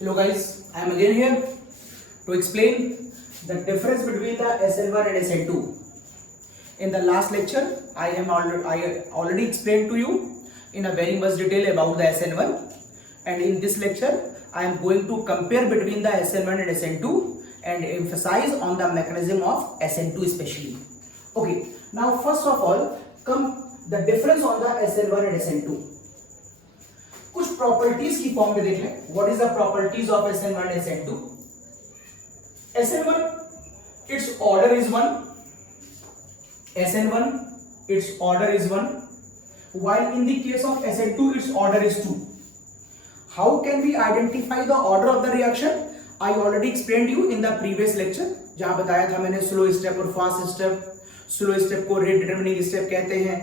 Hello guys, I am again here to explain the difference between the SN1 and SN2. In the last lecture, I already explained to you in a very much detail about the SN1, and in this lecture, I am going to compare between the SN1 and SN2 and emphasize on the mechanism of SN2 especially. Okay, now first of all, come the difference on the SN1 and SN2. कुछ properties की form में देख लें. What is the properties of SN1 and SN2? SN1 its order is 1. SN1 its order is 1, while in the case of SN2 its order is 2. How can we identify the order of the reaction? I already explained you in the previous lecture, जहां बताया था मैंने slow step और fast step. Slow step को rate determining step कहते हैं.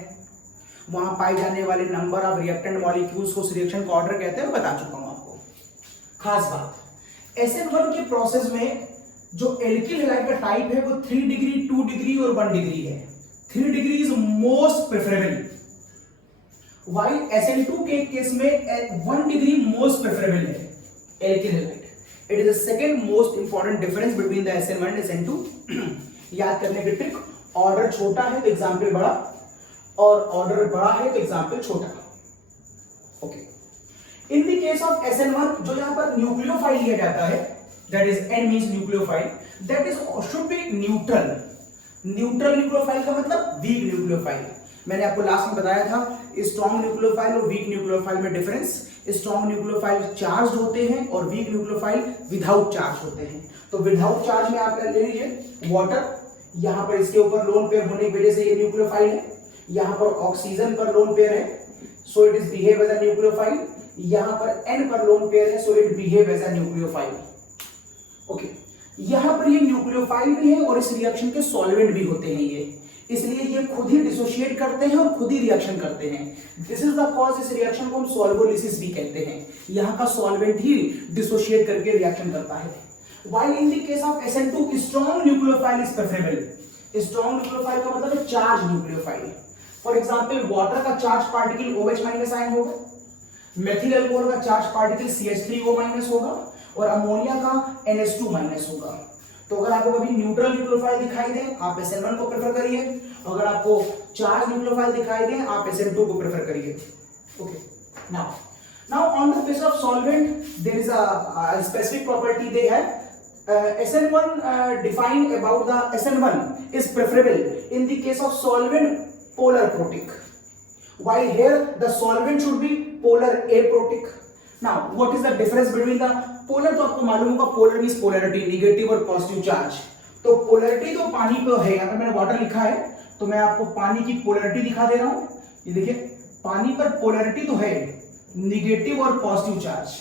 वहां पाए जाने वाले नंबर ऑफ रिएक्टेंट मॉलिक्यूल्स को उस रिएक्शन का ऑर्डर कहते हैं, बता चुका हूं आपको. खास बात, SN1 के प्रोसेस में जो एल्किल हैलाइड का टाइप है वो 3 डिग्री, 2 डिग्री और 1 डिग्री है. 3 degree is most preferable, while SN2 के केस में 1 डिग्री मोस्ट प्रेफरेबल है alkyl halide. It is the second most important difference between the SN1 and SN2. याद करने की ट्रिक, ऑर्डर छोटा है तो एग्जाम्पल बड़ा, और ऑर्डर बड़ा है तो एग्जाम्पल छोटा. Okay, in the case of SN1 जो यहां पर न्यूक्लियोफाइल लिया जाता है, that is N means nucleophile, that is should be neutral. Neutral nucleophile का मतलब वीक न्यूक्लियोफाइल. मैंने आपको लास्ट में बताया था स्ट्रॉन्ग न्यूक्लियोफाइल और वीक न्यूक्लियोफाइल में डिफरेंस. स्ट्रॉन्ग न्यूक्लियोफाइल चार्ज होते हैं और वीक न्यूक्लियोफाइल विदाउट चार्ज होते हैं. तो विदाउट चार्ज में आप ले लीजिए वाटर, यहां पर इसके ऊपर लोन पेयर होने की वजह से ये न्यूक्लियोफाइल है. यहां पर ऑक्सीजन पर लोन पेयर है, so it is behave as a nucleophile. यहां पर N पर लोन पेयर है, so it behave as a nucleophile. Okay, यहां पर ये न्यूक्लियोफाइल भी है और इस रिएक्शन के सॉल्वेंट भी होते हैं ये, इसलिए ये खुद ही डिसोशिएट करते हैं और खुद ही रिएक्शन करते हैं. This is the cause. इस रिएक्शन को हम सॉल्वोलिसिस भी कहते हैं. यहां का सॉल्वेंट ही डिसोशिएट करके रिएक्शन करता है. While in the case of SN2 strong nucleophile is preferable. Strong nucleophile का मतलब है charge nucleophile. For example water का charge particle OH minus ion होगा, मेथिल अल्कोहल का चार्ज पार्टिकल CH3O माइनस होगा और अमोनिया का NH2 माइनस होगा. तो अगर आपको कभी न्यूट्रल न्यूक्लियोफाइल दिखाई दे, आप SN1 को प्रेफर करिए. अगर आपको चार्ज न्यूक्लियोफाइल दिखाई दे, आप SN2 को प्रेफर करिए. Okay, now on the basis of solvent there is a specific property they have. SN1 defined about the SN1 is preferable in the case of solvent polar protic, while here the solvent should be polar aprotic. Now what is the difference between the polar? तो आपको मालूम होगा polar means polarity, negative और positive charge. तो polarity तो पानी पे है, अगर मैंने वाटर लिखा है तो मैं आपको पानी की polarity दिखा दे रहा हूं. ये देखिए, पानी पर polarity तो है, negative और positive charge.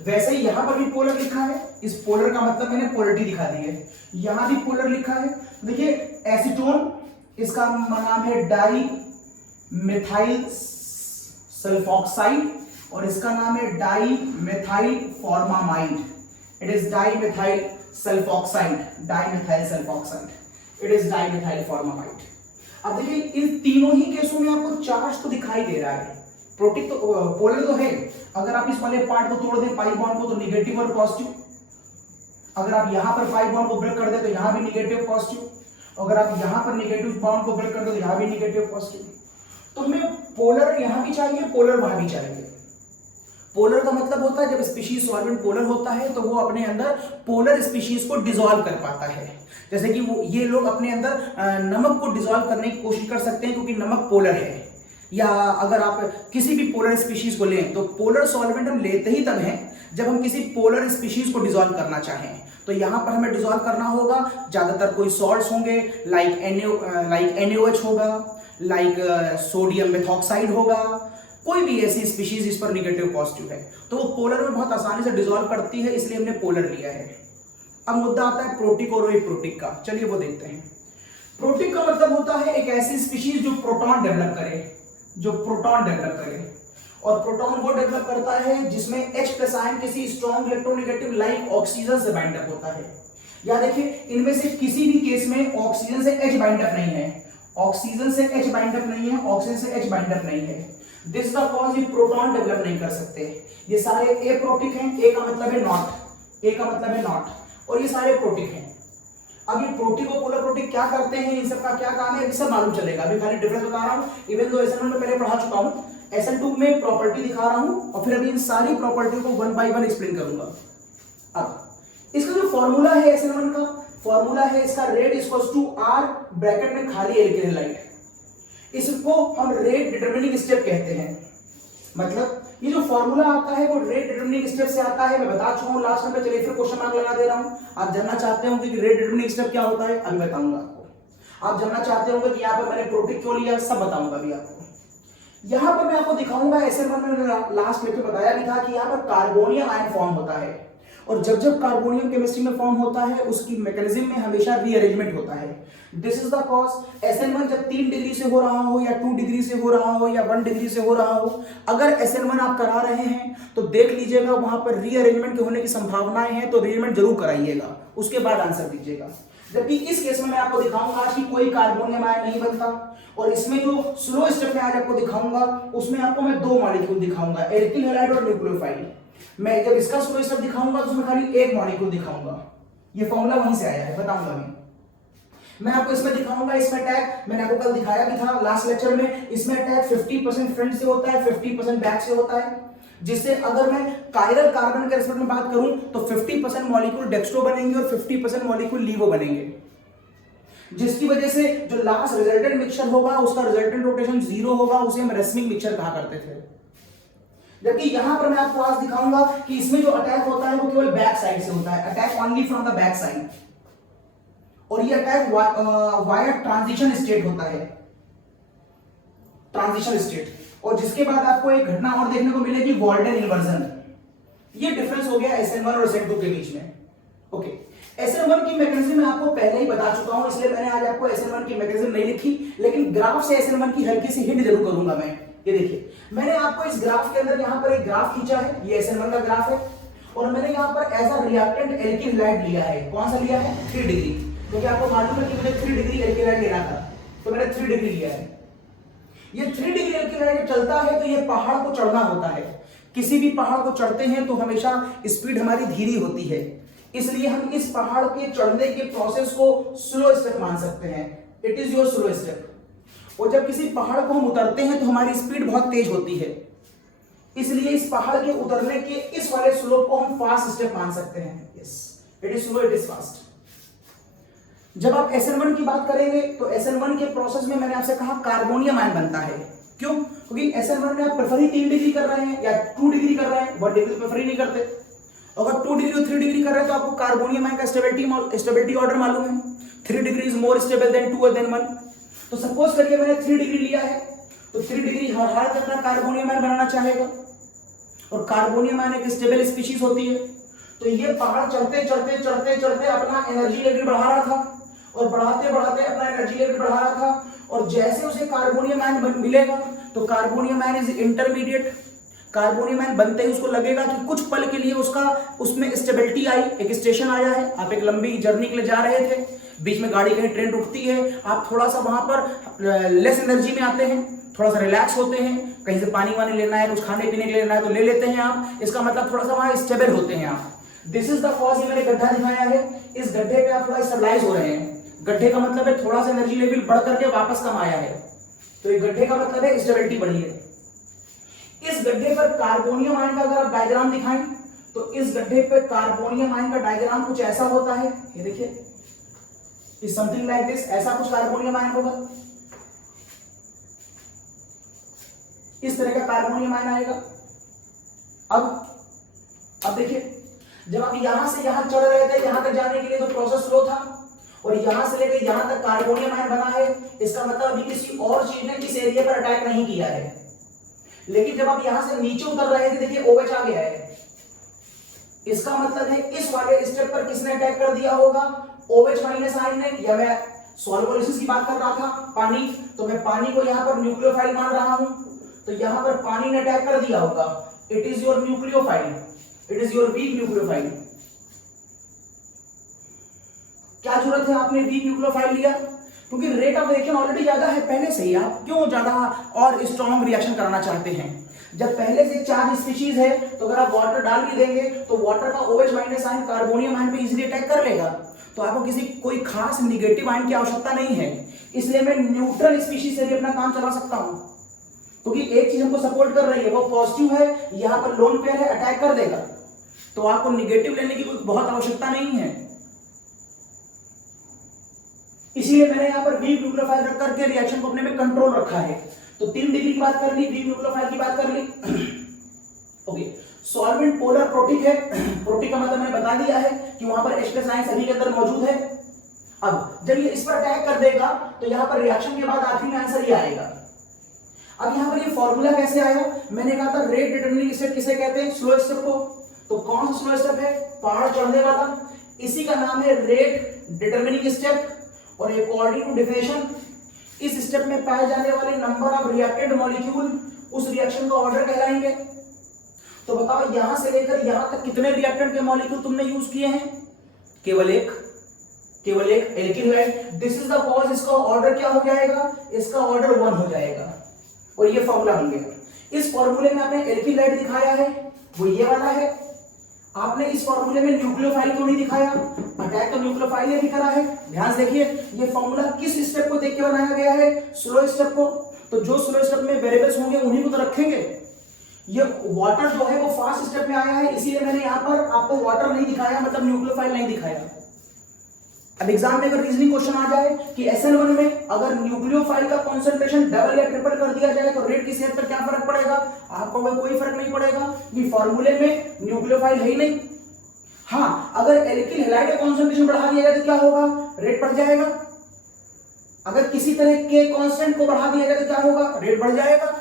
वैसे ही यहां पर भी पोलर लिखा है, इस पोलर का मतलब मैंने पोलरिटी दिखा दी है. यहां भी पोलर लिखा है. देखिए एसीटोन, इसका नाम है डाई मिथाइल सल्फॉक्साइड और इसका नाम है di methyl formamide. It is di methyl sulphoxide, di methyl sulphoxide. It is di methyl formamide. अब देखिए इन तीनों ही केसों में आपको चार्ज तो दिखाई दे रहा है. प्रोटिक तो पोलर तो है. अगर आप इस वाले पार्ट को तोड़ दें पाई बॉन्ड को तो निगेटिव और पॉजिटिव. अगर आप यहां पर पाई बॉन्ड को ब्रेक कर दें तो यहां भी निगेटिव पॉजिटिव. अगर आप यहां पर निगेटिव बॉन्ड को ब्रेक कर दें तो यहां भी निगेटिव पॉजिटिव. तो हमें पोलर यहां भी चाहिए, पोलर वहां भी चाहिए. पोलर का मतलब होता है जब स्पीशीज सॉल्वेंट पोलर होता है तो वो अपने अंदर पोलर स्पीशीज को डिसॉल्व कर पाता है. जैसे कि वो ये लोग अपने अंदर नमक को डिसॉल्व करने की कोशिश कर सकते हैं क्योंकि नमक पोलर है. या अगर आप किसी भी पोलर स्पीशीज को लें तो पोलर सॉल्वेंट हम लेते ही तब हैं जब हम किसी पोलर स्पीशीज को डिसॉल्व करना चाहें. तो यहां पर हमें डिसॉल्व करना होगा, ज्यादातर कोई सॉल्ट्स होंगे, लाइक NaOH होगा, लाइक सोडियम मेथॉक्साइड होगा. कोई भी ऐसी स्पीशीज इस पर निगेटिव पॉजिटिव है तो वो पोलर में बहुत आसानी से डिसॉल्व करती है, इसलिए हमने पोलर लिया है. अब मुद्दा आता है प्रोटिक और एप्रोटिक का. चलिए वो देखते हैं. प्रोटिक का मतलब होता है एक ऐसी स्पीशीज जो प्रोटॉन डेवलप करे, और प्रोटॉन वो डेवलप करता है जिसमें H प्लस आयन किसी स्ट्रॉन्ग इलेक्ट्रोनेगेटिव लाइक ऑक्सीजन से बाइंड अप होता है. या देखिए इनमें से किसी भी केस में ऑक्सीजन से H बाइंड अप नहीं है. ऑक्सीजन से H बाइंडअप नहीं है, ऑक्सीजन से H बाइंडअप नहीं है। दिस इज द कॉज ये प्रोटॉन डेवलप नहीं कर सकते। ये सारे एप्रोटिक हैं, ए का मतलब है नॉट, ए का मतलब है नॉट, और ये सारे प्रोटिक हैं। अब ये प्रोटिक और पोलर प्रोटिक क्या करते हैं, इन सब का क्या काम है, ये सब मालूम चलेगा। अभी खाली डिफरेंस बता रहा हूँ, इवन दो SN1 में पहले पढ़ा चुका हूँ, SN2 में प्रॉपर्टी दिखा रहा हूँ और फिर अभी इन सारी प्रॉपर्टी को वन बाय वन एक्सप्लेन करूंगा। अब इसका जो फॉर्मूला है SN1 का, फॉर्मूला है इसका rate equals to R bracket में खाली एल्केन हैलाइड। इसको हम रेट डिटरमिनिंग स्टेप कहते हैं। मतलब ये जो फॉर्मूला आता है वो रेट डिटरमिनिंग स्टेप से आता है। मैं बता चुका हूँ लास्ट में, चलिए फिर क्वेश्चन मार्क लगा दे रहा हूँ। आप जानना चाहते हो कि रेट डिटरमिनिंग स्टेप क्या होता है, अभी बताऊंगा आपको। आप जानना चाहते होंगे कि यहाँ पर मैंने प्रोटिक क्यों लिया, सब बताऊंगा अभी आपको। यहाँ पर मैं आपको दिखाऊंगा, SN1 में लास्ट लेक्चर बताया भी था कि यहाँ पर कार्बोनियम आयन फॉर्म होता है, और जब जब कार्बोनियम केमिस्ट्री में फॉर्म होता है उसकी मैकेनिज्म में हमेशा रीअरेंजमेंट होता है। This is the cause SN1 जब 3 डिग्री से हो रहा हो या 2 डिग्री से हो रहा हो या 1 डिग्री से हो रहा हो, अगर SN1 आप करा रहे हैं तो देख लीजिएगा वहां पर रीअरेंजमेंट के होने की संभावनाएं हैं, तो रीअरेंजमेंट जरूर कराइएगा, उसके बाद आंसर दीजिएगा। जबकि इस केस में मैं आपको दिखाऊंगा कि कोई कार्बोनियम आयन नहीं बनता, और इसमें जो स्लो स्टेप में आज आपको दिखाऊंगा उसमें आपको मैं 2 मॉलिक्यूल दिखाऊंगा, एल्किल हैलाइड और न्यूक्लियोफाइल। मैं जब इसका स्लो स्टेप दिखाऊंगा तो उसमें खाली एक मॉलिक्यूल दिखाऊंगा, ये फॉर्मूला वहीं से आया है, बताऊंगा मैं आपको इसमें दिखाऊंगा। इसमें अटैक मैंने आपको कल दिखाया भी था लास्ट लेक्चर में, इसमें अटैक 50% फ्रंट से होता है, 50% बैक से होता है, जिससे अगर मैं कायरल कार्बन के रिस्पेक्ट में बात करूं तो 50% मॉलिक्यूल डेक्स्ट्रो बनेंगे और 50% मॉलिक्यूल लीवो बनेंगे, जिसकी वजह से जो लास्ट रिजल्टेंट मिक्सचर होगा उसका रिजल्टेंट रोटेशन 0 होगा, उसे हम रेसमिंग मिक्सचर कहा करते थे। जबकि यहां पर मैं आपको आज दिखाऊंगा कि इसमें जो अटैक होता है वो केवल बैक साइड से होता है, attack only from the back side, और ये अटैक वाया ट्रांजिशन स्टेट होता है, ट्रांजिशन स्टेट, और जिसके बाद आपको एक घटना और देखने को मिलेगी, वॉल्डेन इन्वर्जन। ये डिफरेंस हो गया SN1 और SN2 के बीच में। ओके, SN1 की मैकेनिज्म मैं आपको पहले ही बता चुका हूं, इसलिए मैंने आज आपको SN1 की मैकेनिज्म नहीं लिखी, लेकिन ग्राफ से SN1 की हल्की सी हिंट जरूर करूंगा मैं। ये देखिए, मैंने आपको इस ग्राफ के अंदर यहाँ पर एक ग्राफ खींचा है, ये SN1 का ग्राफ है, और मैंने यहाँ पर as a reactant alkyl halide लिया है। कौन सा लिया है? 3 डिग्री, क्योंकि आपको मालूम है कि मुझे 3 डिग्री एल्किल हैलाइड लेना था, तो मैंने 3 डिग्री लिया है। ये 3 डिग्री एल्किल हैलाइड चलता है तो ये पहाड़ को चढ़ना होता है। किसी भी पहाड़ को चढ़ते हैं तो हमेशा स्पीड हमारी धीरे होती है, इसलिए हम इस पहाड़ के चढ़ने के प्रोसेस को स्लो स्टेप मान सकते हैं। It is your slow step. और जब किसी पहाड़ को हम उतरते हैं तो हमारी स्पीड बहुत तेज होती है, इसलिए इस पहाड़ के उतरने के इस वाले स्लोप को हम फास्ट स्टेप मान सकते हैं। Yes, it is slow, it is fast. जब आप SN1 की बात करेंगे तो SN1 के प्रोसेस में मैंने आपसे कहा कार्बोनियम आयन बनता है। क्यों? क्योंकि SN1 में आप प्रेफर ही 3 डिग्री कर रहे हैं या 2 डिग्री कर रहे हैं, 1 डिग्री प्रेफर ही नहीं करते। अगर 2 डिग्री और 3 डिग्री कर रहे हैं तो आपको कार्बोनियम आयन का स्टेबिलिटी ऑर्डर मालूम है, 3 degree is more stable than 2 than 1। तो सपोज करिए मैंने 3 डिग्री लिया है, तो 3 डिग्री हर हालत में अपना कार्बोनियम आयन बनाना चाहेगा, और कार्बोनियम आयन एक स्टेबल स्पीशीज होती है। तो ये पहाड़ चढ़ते चढ़ते चढ़ते चढ़ते अपना एनर्जी लेवल बढ़ा रहा था, और बढ़ाते बढ़ाते अपना एनर्जी लेवल बढ़ा रहा था, और जैसे उसे कार्बोनियम आयन मिलेगा तो carbonium ion is intermediate. Carbonium ion बनते ही उसको लगेगा कि कुछ पल के लिए उसमें स्टेबिलिटी आई, एक स्टेशन आया है, आप एक लंबी जर्नी के लिए जा रहे थे, बीच में गाड़ी कहीं ट्रेन रुकती है, आप थोड़ा सा वहां पर लेस एनर्जी में आते हैं, थोड़ा सा रिलैक्स होते हैं, कहीं से पानी वानी लेना है, कुछ खाने पीने के लिए लेना है तो ले लेते हैं आप, इसका मतलब थोड़ा सा वहां स्टेबल होते हैं आप। This is the cause. ये मैंने गड्ढा दिखाया है, इस गड्ढे पे आप थोड़ा स्टेबलाइज हो रहे हैं। गड्ढे का मतलब है थोड़ा सा एनर्जी लेवल बढ़ करके वापस कम आया है, तो ये गड्ढे का मतलब है स्टेबिलिटी बढ़ी है। इस गड्ढे पर कार्बोनियम आयन का अगर आप डायग्राम दिखाएं तो इस गड्ढे पर कार्बोनियम आयन का डायग्राम कुछ ऐसा होता है, ये देखिए, इज समथिंग लाइक दिस, ऐसा कुछ कार्बोनियम आयन होगा, इस तरह का कार्बोनियम आयन आएगा। अब देखिए, जब आप यहां से यहां चढ़ रहे थे, यहां तक जाने के लिए तो प्रोसेस स्लो था, और यहां से लेकर यहां तक कार्बोनियम आयन बना है, इसका मतलब अभी किसी और चीज ने इस एरिया पर अटैक नहीं किया है। लेकिन जब आप यहां से नीचे उतर रहे थे, देखिए OH आ गया है, इसका मतलब है इस वाले स्टेप पर किसने अटैक कर दिया होगा? OH माइनस आयन ने। या मैं सॉल्वोलिसिस की बात कर रहा था, पानी, तो मैं पानी को यहां पर न्यूक्लियोफाइल मान रहा हूं, तो यहां पर पानी ने अटैक कर दिया होगा। It is your nucleophile, it is your weak nucleophile. क्या जरूरत है आपने वीक न्यूक्लियोफाइल लिया? क्योंकि रेट ऑफ रिएक्शन ऑलरेडी ज्यादा है पहले से ही, आप क्यों ज्यादा और स्ट्रॉन्ग रिएक्शन कराना चाहते हैं? जब पहले से चार्ज स्पीशीज है तो अगर आप वाटर डाल भी देंगे तो वाटर का OH minus ion carbonium ion पे इजीली अटैक कर लेगा, तो आपको किसी कोई खास निगेटिव आयन की आवश्यकता नहीं है। इसलिए मैं न्यूट्रल स्पीशीज से भी अपना काम चला सकता हूं, क्योंकि एक चीज हमको सपोर्ट कर रही है, वो पॉजिटिव है, यहाँ पर लोन पेयर है, अटैक कर देगा, तो आपको निगेटिव लेने की कोई बहुत आवश्यकता नहीं है। इसीलिए मैंने यहाँ पर वीक न्यूक्लियोफाइल रख करके रिएक्शन को अपने में कंट्रोल रखा है। तो 3 डिग्री की बात कर ली, वीक न्यूक्लियोफाइल की बात कर ली। ओके, सॉल्वेंट पोलर प्रोटिक है, प्रोटिक का मतलब मैंने बता दिया है कि वहां पर H+ आयन सभी के अंदर मौजूद है। अब जब ये इस पर अटैक कर देगा तो यहाँ पर रिएक्शन के बाद आखिरी में आंसर ये आएगा। अब यहाँ पर ये फॉर्मूला कैसे आया? मैंने कहा था रेट डिटरमिनिंग स्टेप किसे कहते हैं? स्लो स्टेप को। तो कौन सा स्लो स्टेप है? पहाड़ चढ़ने वाला, इसी का नाम है रेट डिटरमिनिंग स्टेप। और अकॉर्डिंग टू डेफिनेशन इस स्टेप में पाए जाने वाले नंबर ऑफ रिएक्टेड मॉलिक्यूल उस रिएक्शन का ऑर्डर कहलाएंगे। तो बताओ यहां से लेकर यहां तक कितने रिएक्टेंट के मॉलिक्यूल तुमने यूज किए हैं? केवल एक alkyl halide. This is the cause, इसका ऑर्डर क्या हो जाएगा? इसका ऑर्डर 1 हो जाएगा और ये फॉर्मूला बन गया। इस फॉर्मूले में आपने एल्किल हैलाइड दिखाया है, वो ये वाला है। आपने इस फॉर्मूले में न्यूक्लियोफाइल क्यों नहीं दिखाया? अटैक तो न्यूक्लियोफाइल ने भी करा है। ध्यान से देखिए, ये फॉर्मूला किस स्टेप को देख के बनाया गया है? स्लो स्टेप को। तो जो स्लो स्टेप में वेरिएबल्स होंगे उन्हीं को तो रखेंगे। ये वाटर जो है वो फास्ट स्टेप में आया है, इसीलिए मैंने यहाँ पर आपको वाटर नहीं दिखाया, मतलब न्यूक्लियोफाइल नहीं दिखाया। अब एग्जाम में अगर रीजनिंग क्वेश्चन आ जाए कि SN1 में अगर न्यूक्लियोफाइल का कंसंट्रेशन डबल या ट्रिपल कर दिया जाए तो रेट की सेहत पर क्या फर्क पड़ेगा? आपको कोई फर्क नहीं पड़ेगा, ये फॉर्मूले में न्यूक्लियोफाइल है ही नहीं। हाँ, अगर एल्किल हैलाइड का कंसंट्रेशन बढ़ा दिया जाए तो क्या होगा? रेट बढ़ जाएगा। अगर किसी तरह के कांस्टेंट को बढ़ा दिया जाए तो क्या होगा? रेट बढ़ जाएगा।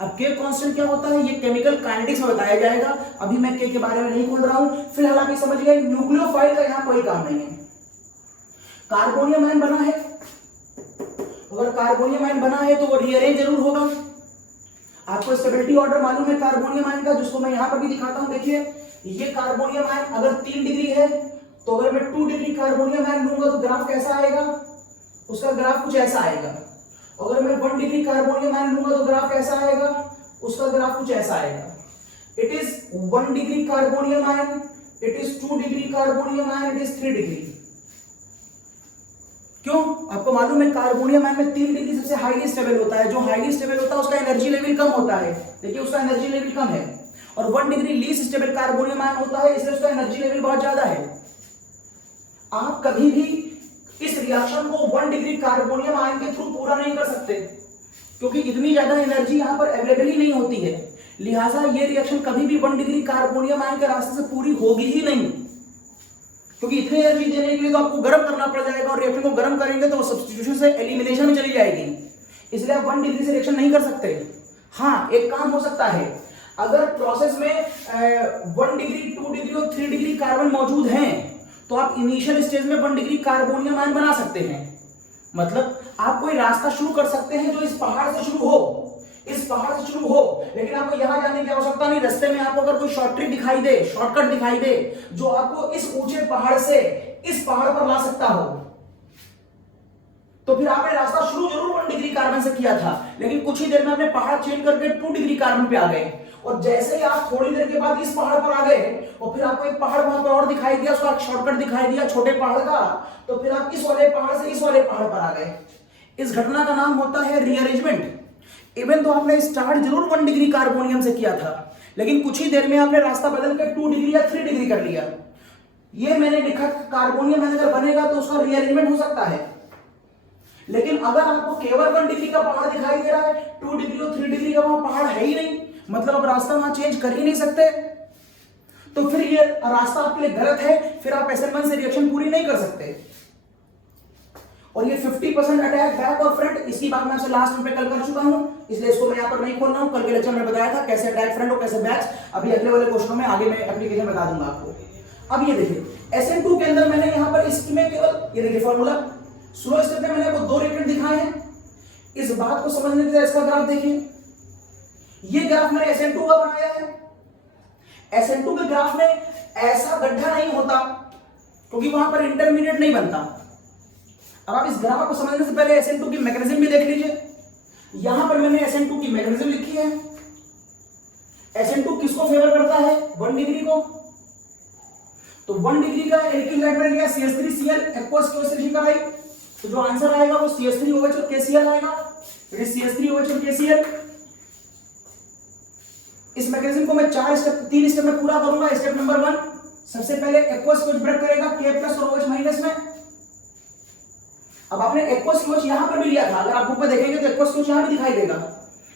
अब के कांस्टेंट क्या होता है ये केमिकल काइनेटिक्स में बताया जाएगा, अभी मैं के बारे में नहीं खोल रहा हूं। फिलहाल आप ये समझ गए न्यूक्लियोफाइल का यहाँ कोई काम नहीं है। कार्बोनियम आयन बना है, अगर कार्बोनियम आयन बना है तो वो रीअरेंज जरूर होगा। आपको स्टेबिलिटी ऑर्डर मालूम है कार्बोनियम आयन का, जिसको मैं यहां पर भी दिखाता हूं। देखिए, ये कार्बोनियम आयन अगर 3 डिग्री है तो अगर मैं 2 डिग्री कार्बोनियम आयन लूंगा तो ग्राफ कैसा आएगा? उसका ग्राफ कुछ ऐसा आएगा। अगर मैं 1 डिग्री कार्बोनियम आयन लूंगा तो ग्राफ कैसा आएगा? उसका ग्राफ कुछ ऐसा आएगा। It is 1 degree carbonium ion, it is 2 degree carbonium ion, it is 3 degree. क्यों? आपको मालूम है कार्बोनियम आयन में 3 डिग्री सबसे हाईली स्टेबल होता है। जो हाईली स्टेबल होता है उसका एनर्जी लेवल कम होता है। देखिए, उसका एनर्जी लेवल कम है। और 1 degree least stable carbonium ion होता है, इसलिए उसका एनर्जी लेवल बहुत ज्यादा है। आप कभी भी इस रिएक्शन को 1 डिग्री कार्बोनियम आयन के थ्रू पूरा नहीं कर सकते, क्योंकि इतनी ज्यादा एनर्जी यहां पर अवेलेबल ही नहीं होती है। लिहाजा ये रिएक्शन कभी भी 1 डिग्री कार्बोनियम आयन के रास्ते से पूरी होगी ही नहीं, क्योंकि इतनी एनर्जी देने के लिए तो आपको गर्म करना पड़ जाएगा, और रिएक्शन को गर्म करेंगे तो सब्स्टिट्यूशन से एलिमिनेशन में चली जाएगी। इसलिए आप 1 डिग्री से रिएक्शन नहीं कर सकते। हाँ, एक काम हो सकता है, अगर प्रोसेस में 1 डिग्री, 2 डिग्री और 3 डिग्री कार्बन मौजूद हैं तो आप इनिशियल स्टेज में 1 डिग्री कार्बोनियम आयन बना सकते हैं। मतलब आप कोई रास्ता शुरू कर सकते हैं जो इस पहाड़ से शुरू हो, इस पहाड़ से शुरू हो, लेकिन आपको यहां जाने की आवश्यकता नहीं। रास्ते में आपको अगर कोई शॉर्टकट दिखाई दे, शॉर्टकट दिखाई दे जो आपको इस ऊंचे पहाड़ से इस पहाड़ पर ला सकता हो, तो फिर आपने रास्ता शुरू जरूर 1 डिग्री कार्बन से किया था, लेकिन कुछ ही देर में आपने पहाड़ चेंज करके 2 डिग्री कार्बन पे आ गए, और जैसे ही आप थोड़ी देर के बाद इस पहाड़ पर आ गए और फिर आपको एक पहाड़ वहां पर और दिखाई दिया, उसका शॉर्टकट दिखाई दिया छोटे पहाड़ का, तो फिर आप इस वाले पहाड़ से इस वाले पहाड़ पर आ गए। इस घटना का नाम होता है रीअरेंजमेंट। इवन तो आपने स्टार्ट जरूर 1 डिग्री कार्बोनियम से किया था, लेकिन कुछ ही देर में आपने रास्ता बदल कर 2 डिग्री या 3 डिग्री कर लिया। ये मैंने लिखा कार्बोनियम अगर बनेगा तो उसका रीअरेंजमेंट हो सकता है, लेकिन अगर आपको केवल 1 डिग्री का पहाड़ दिखाई दे रहा है, 2 डिग्री और 3 डिग्री का वहां पहाड़ है ही नहीं, मतलब आप रास्ता वहां चेंज कर ही नहीं सकते, तो फिर ये रास्ता आपके लिए गलत है, फिर आप SN1 से रिएक्शन पूरी नहीं कर सकते। और ये 50% अटैक बैक और फ्रंट, इसकी बात मैं आपसे लास्ट में कल कर चुका हूं, इसलिए इसको मैं यहां पर नहीं खोल रहा हूं। कल के लेक्चर में बताया था कैसे अटैक फ्रंट और कैसे बैक, अभी अगले वाले क्वेश्चनों में आगे मैं एप्लीकेशन बता दूंगा आपको। अब ये देखिए SN2 के अंदर मैंने यहां पर इसमें केवल ये देखिए फॉर्मूला स्लो स्टेप में मैंने आपको 2 रिएक्टेंट दिखाए हैं। इस बात को समझने के लिए इसका ग्राफ देखिए, ये ग्राफ मैंने SN2 का बनाया है। SN2 के ग्राफ में ऐसा गड्ढा नहीं होता, क्योंकि वहां पर इंटरमीडिएट नहीं बनता। अब आप इस ग्राफ को समझने से पहले SN2 की मैकेनिज्म भी देख लीजिए। यहां पर मैंने SN2 की मैकेनिज्म लिखी है। SN2 किसको फेवर करता है? 1 डिग्री को। तो 1 डिग्री का एल्किल हाइड्रोजन लिया CH3Cl एक्वस केओएच कराई, तो जो आंसर आएगा वो CH3OH और KCl आएगा। इट इज CH3OH और KCl। इस मैकेनिज्म को मैं 3 स्टेप में पूरा करूंगा। स्टेप नंबर 1, सबसे पहले एक्वस केओएच ब्रेक करेगा K+ और OH- में। अब आपने एक्वस केओएच यहां पर भी लिया था, अगर आप बुक में देखेंगे तो एक्वस केओएच यहां भी दिखाई देगा,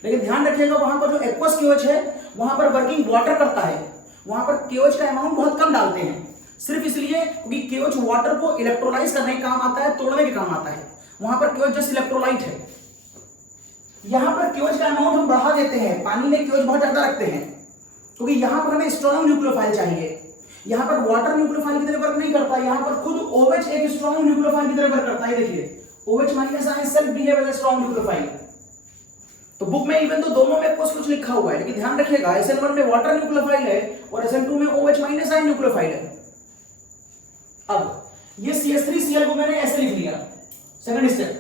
लेकिन ध्यान रखिएगा वहां पर जो एक्वस केओएच है वहां पर वर्किंग वाटर करता है, वहां पर केओएच का अमाउंट बहुत कम डालते हैं, सिर्फ इसलिए क्योंकि केओएच वाटर को इलेक्ट्रोलाइज करने का काम आता है, तोड़ने के काम आता है। वहां पर केओएच जस्ट इलेक्ट्रोलाइट है। यहां पर केओएच का अमाउंट हम बढ़ा देते हैं, पानी में केओएच बहुत ज्यादा रखते हैं, क्योंकि यहां पर हमें स्ट्रॉन्ग न्यूक्लियोफाइल चाहिए। यहां पर वाटर न्यूक्लियोफाइल की तरह वर्क नहीं करता, यहां पर खुद OH एक स्ट्रॉन्ग न्यूक्लियोफाइल की तरह वर्क करता है। देखिए OH- self behave as a strong nucleophile. तो बुक में इवन तो दोनों में कुछ लिखा हुआ है, लेकिन ध्यान रखिएगा SN1 में वाटर न्यूक्लियोफाइल है और SN2 में OH- न्यूक्लियोफाइल है। अब ये CH3Cl को मैंने ऐसे लिख लिया, सेकंड स्टेप,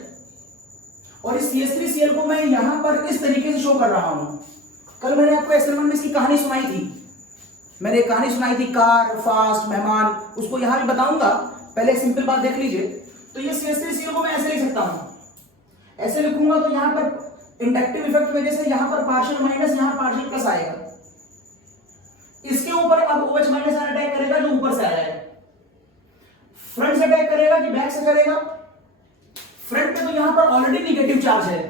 और इस CH3Cl को मैं यहां पर इस तरीके से शो कर रहा हूं। कल मैंने आपको SN1 में इसकी कहानी सुनाई थी, मैंने एक कहानी सुनाई थी कार, फास्ट, मेहमान, उसको यहां भी बताऊंगा, पहले एक सिंपल बात देख लीजिए। तो ये CH3Cl को मैं ऐसे लिख सकता हूं, ऐसे लिखूंगा तो यहां पर इंडक्टिव इफेक्ट की वजह से यहां पर पार्शियल माइनस, यहां पार्शियल प्लस आएगा। इसके ऊपर अब OH- अटैक करेगा जो ऊपर से आया है। फ्रंट से अटैक करेगा कि बैक से करेगा? फ्रंट पे तो यहां पर ऑलरेडी नेगेटिव चार्ज है,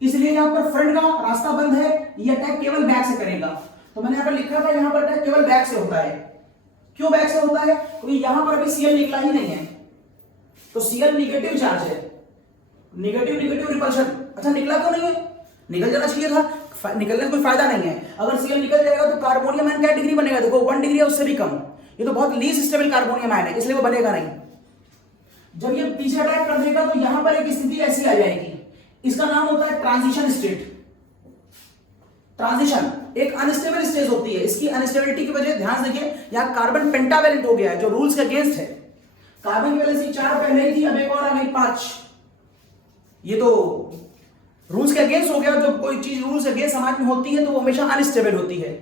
इसलिए यहां पर फ्रंट का रास्ता बंद है, ये अटैक केवल बैक से करेगा। तो मैंने यहां पर लिखा था यहां पर अटैक केवल बैक से होता है। क्यों बैक से होता है? क्योंकि यहां पर अभी Cl निकला ही नहीं है, तो Cl नेगेटिव चार्ज है, नेगेटिव रिपल्शन। अच्छा निकला क्यों नहीं है? निकल जाना चाहिए था, निकलने से कोई फायदा नहीं है। अगर Cl निकल जाएगा तो कार्बोनियम आयन क्या डिग्री बनेगा? देखो 1 डिग्री है, उससे भी कम। ये तो बहुत लीस्ट स्टेबल कार्बोनियम आयन है, इसलिए वो बनेगा नहीं। जब ये पीछे अटैक कर देगा तो यहां पर एक स्थिति ऐसी आ जाएगी, इसका नाम होता है ट्रांजिशन स्टेट। ट्रांजिशन एक अनस्टेबल स्टेज होती है, इसकी अनस्टेबिलिटी की वजह ध्यान से देखिए, यहां कार्बन पेंटावैलेंट हो गया है जो रूल्स के अगेंस्ट है। कार्बन की वैलेंसी 4 पहले ही थी, अब एक और आ गई 5। ये तो रूल्स के अगेंस्ट हो गया। जब कोई चीज रूल्स के अगेंस्ट समाज में होती है तो वो हमेशा अनस्टेबल होती है।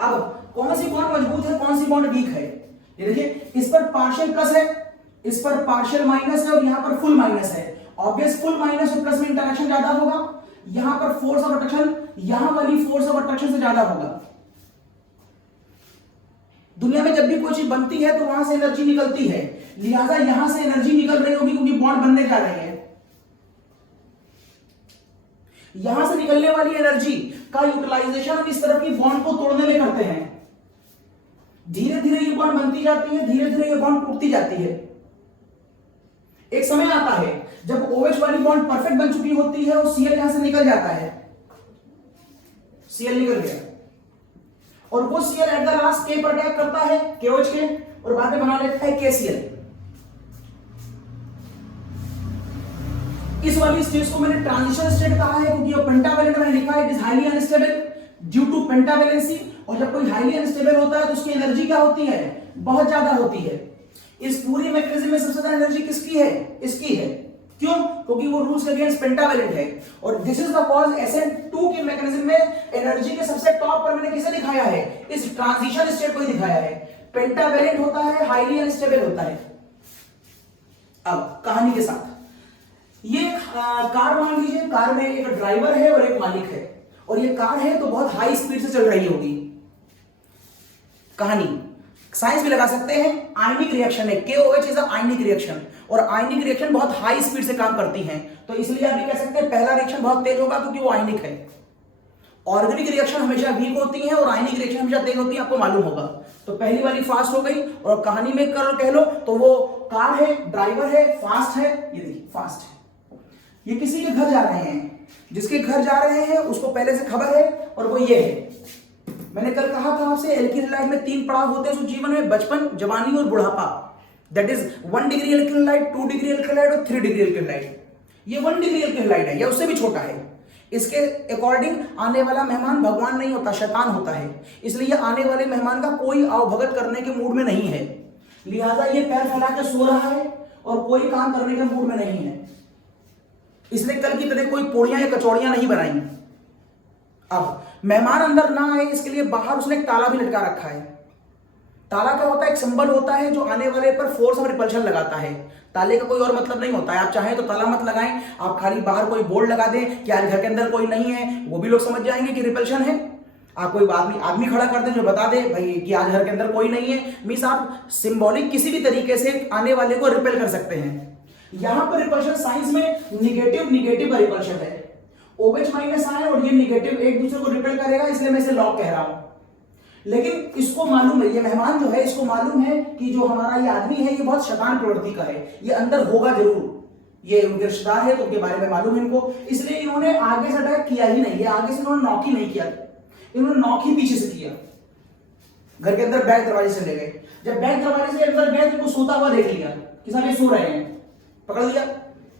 अब कौन सी बॉन्ड मजबूत है, कौन सी बॉन्ड वीक है? ये देखिए, इस पर पार्शियल प्लस है, इस पर पार्शियल माइनस है और यहां पर फुल माइनस है। ऑब्वियस फुल माइनस और प्लस में इंटरेक्शन ज्यादा होगा, यहां पर फोर्स ऑफ अट्रैक्शन यहां वाली फोर्स ऑफ अट्रैक्शन से ज्यादा होगा। दुनिया में जब भी कोई चीज बनती है तो वहां से एनर्जी निकलती है, लिहाजा यहां से एनर्जी निकल रही होगी क्योंकि बॉन्ड बनने जा रहे हैं। यहां से निकलने वाली एनर्जी का यूटिलाइजेशन हम इस तरफ की बॉन्ड को तोड़ने में करते हैं। धीरे धीरे ये बॉन्ड बनती जाती है, धीरे धीरे ये बॉन्ड टूटती जाती है। एक समय आता है जब OH वाली बॉन्ड परफेक्ट बन चुकी होती है और Cl यहां से निकल जाता है, Cl निकल गया और वो Cl at the last K पर अटैक करता है KOH के और बाद में बना लेता है KCl। इस वाली स्टेज को मैंने ट्रांजिशन स्टेट कहा है क्योंकि पेंटावैलेंट में लिखा है it is highly unstable due to pentavalency. और जब कोई हाईली अनस्टेबल होता है तो उसकी एनर्जी क्या होती है? बहुत ज्यादा होती है। इस पूरी मैकेनिज्म में सबसे ज्यादा एनर्जी किसकी है? इसकी है। क्यों? क्योंकि वो रूल्स के अगेंस्ट पेंटावैलेंट है। और this is the cause SN2 के मैकेनिज्म में एनर्जी के सबसे टॉप पर मैंने किसे दिखाया है? इस ट्रांजिशन स्टेट को ही दिखाया है। पेंटावैलेंट होता है, हाईली अनस्टेबल होता है। अब कहानी के साथ, ये कार मान लीजिए, कार में एक ड्राइवर है और एक मालिक है, और ये कार है तो बहुत हाई स्पीड से चल रही होगी। कहानी साइंस भी लगा सकते हैं, आयनिक रिएक्शन है, KOH इज आयनिक रिएक्शन, और आयनिक रिएक्शन बहुत हाई स्पीड से काम करती हैं, तो इसलिए आप भी कह सकते हैं पहला रिएक्शन बहुत तेज होगा क्योंकि वो आयनिक है। ऑर्गेनिक रिएक्शन हमेशा वीक होती है और आयनिक रिएक्शन हमेशा तेज होती है, आपको मालूम होगा। तो पहली वाली फास्ट हो गई, और कहानी में कह लो तो वो कार है, ड्राइवर है, फास्ट है, ये देखिए फास्ट है। ये किसी के घर जा रहे हैं, जिसके घर जा रहे हैं उसको पहले से खबर है, और वो ये है। मैंने कल कहा था आपसे एल्किल हैलाइड में 3 पड़ाव होते हैं जीवन में, बचपन, जवानी और बुढ़ापा। That is 1 degree alkyl halide, 2 degree alkyl halide और 3 डिग्री एल्किल हैलाइड। ये 1 डिग्री एल्किल हैलाइड है, या उससे भी छोटा है। इसके अकॉर्डिंग आने वाला मेहमान भगवान नहीं होता, शैतान होता है, इसलिए आने वाले मेहमान का कोई आवभगत करने के मूड में नहीं है। लिहाजा ये पैर फैला के सो रहा है, और कोई काम करने के मूड में नहीं है। इसने कल की तरह कोई पोड़ियां या कचौड़ियां नहीं बनाई। अब मेहमान अंदर ना आए इसके लिए बाहर उसने एक ताला भी लटका रखा है। ताला क्या होता है? एक सिंबल होता है जो आने वाले पर फोर्स और रिपल्शन लगाता है। ताले का कोई और मतलब नहीं होता है। आप चाहें तो ताला मत लगाएं, आप खाली बाहर कोई बोर्ड लगा दें कि आज घर के अंदर कोई नहीं है, वो भी लोग समझ जाएंगे कि रिपल्शन है। आप कोई आदमी खड़ा कर दें जो बता दे भाई कि आज घर के अंदर कोई नहीं है, मींस आप सिंबॉलिक किसी भी तरीके से आने वाले को रिपेल कर सकते हैं। यहां पर रिपल्शन साइंस में निगेटिव रिपल्शन है। OH माइनस आए और ये निगेटिव एक दूसरे को रिपेल करेगा, इसलिए मैं इसे लॉग कह रहा हूं। लेकिन इसको मालूम है, ये मेहमान जो है इसको मालूम है कि जो हमारा ये आदमी है ये बहुत शैतान प्रवृत्ति का है, ये अंदर होगा जरूर, ये उनके रिश्तेदार है तो उनके बारे में मालूम है इनको, इसलिए इन्होंने आगे से अटैक किया ही नहीं है। आगे से इन्होंने नॉक ही नहीं किया, इन्होंने नॉक ही पीछे से किया। घर के अंदर बैक दरवाजे से ले गए। जब बैक दरवाजे से अंदर गए तो इनको सोता हुआ देख लिया कि साहब ये सो रहे हैं, पकड़ लिया।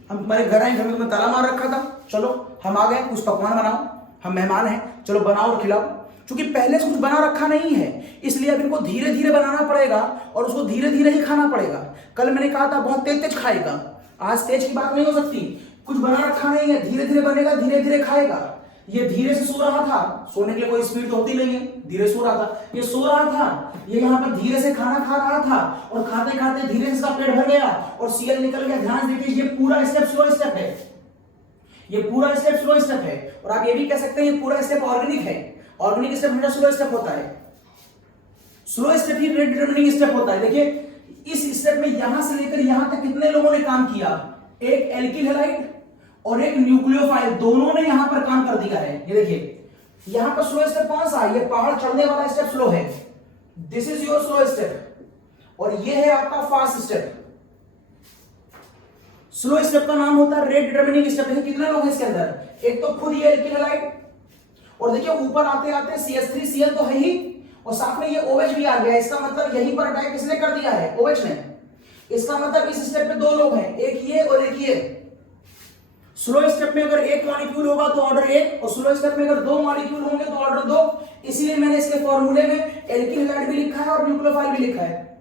हम तुम्हारे घर आए, घर में तुम्हें ताला मार रखा था, चलो हम आ गए, कुछ पकवान बनाओ, हम मेहमान हैं, चलो बनाओ और खिलाओ। क्योंकि पहले से कुछ बना रखा नहीं है, इसलिए अब इनको धीरे धीरे बनाना पड़ेगा और उसको धीरे धीरे ही खाना पड़ेगा। कल मैंने कहा था बहुत तेज तेज खाएगा, आज तेज की बात नहीं हो सकती। कुछ बना रखा नहीं है, धीरे धीरे बनेगा, धीरे धीरे खाएगा। ये धीरे से सो रहा था, सोने के लिए कोई स्पीड तो होती नहीं है, धीरे सो रहा था। ये सो रहा था, ये यहाँ पर धीरे से खाना खा रहा था और खाते खाते धीरे से इसका पेट भर गया और सीएल निकल गया। ध्यान से देखिए, ये पूरा स्टेप स्लो स्टेप है, ये पूरा स्टेप स्लो स्टेप है। और आप ये भी कह सकते हैं ये पूरा स्टेप ऑर्गेनिक है। ऑर्गेनिक स्टेप हमेशा स्लो स्टेप होता है, स्लो स्टेप ही रेट डिटरमिनिंग स्टेप होता है। देखिए इस स्टेप में यहां से लेकर यहां तक कितने लोगों ने काम किया, एक एल्किल हैलाइड और एक न्यूक्लियोफाइल, दोनों ने यहां पर काम कर दिया है। ये देखिए यहां पर स्लो स्टेप कौन सा है? ये पहाड़ चढ़ने वाला स्टेप स्लो है, this is your slow step. और ये है आपका फास्ट स्टेप। स्लो स्टेप का नाम होता है रेट डिटरमिनिंग स्टेप। देखिए कितने लोग हैं इसके अंदर, एक तो खुद ये एल्किल हैलाइड और देखिए ऊपर आते आते CH3 Cl तो है ही और साथ में ये OH भी आ गया। इसका मतलब यहीं पर अटैक किसने कर दिया है? OH ने। इसका मतलब इस स्टेप पे दो लोग हैं, एक ये और एक ये। स्लो स्टेप में अगर एक मॉलिक्यूल होगा तो ऑर्डर 1 और स्लो स्टेप में अगर दो मॉलिक्यूल होंगे तो ऑर्डर 2। इसीलिए मैंने इसके फॉर्मूले में एल्किल हैलाइड भी लिखा है और न्यूक्लियोफाइल भी लिखा है।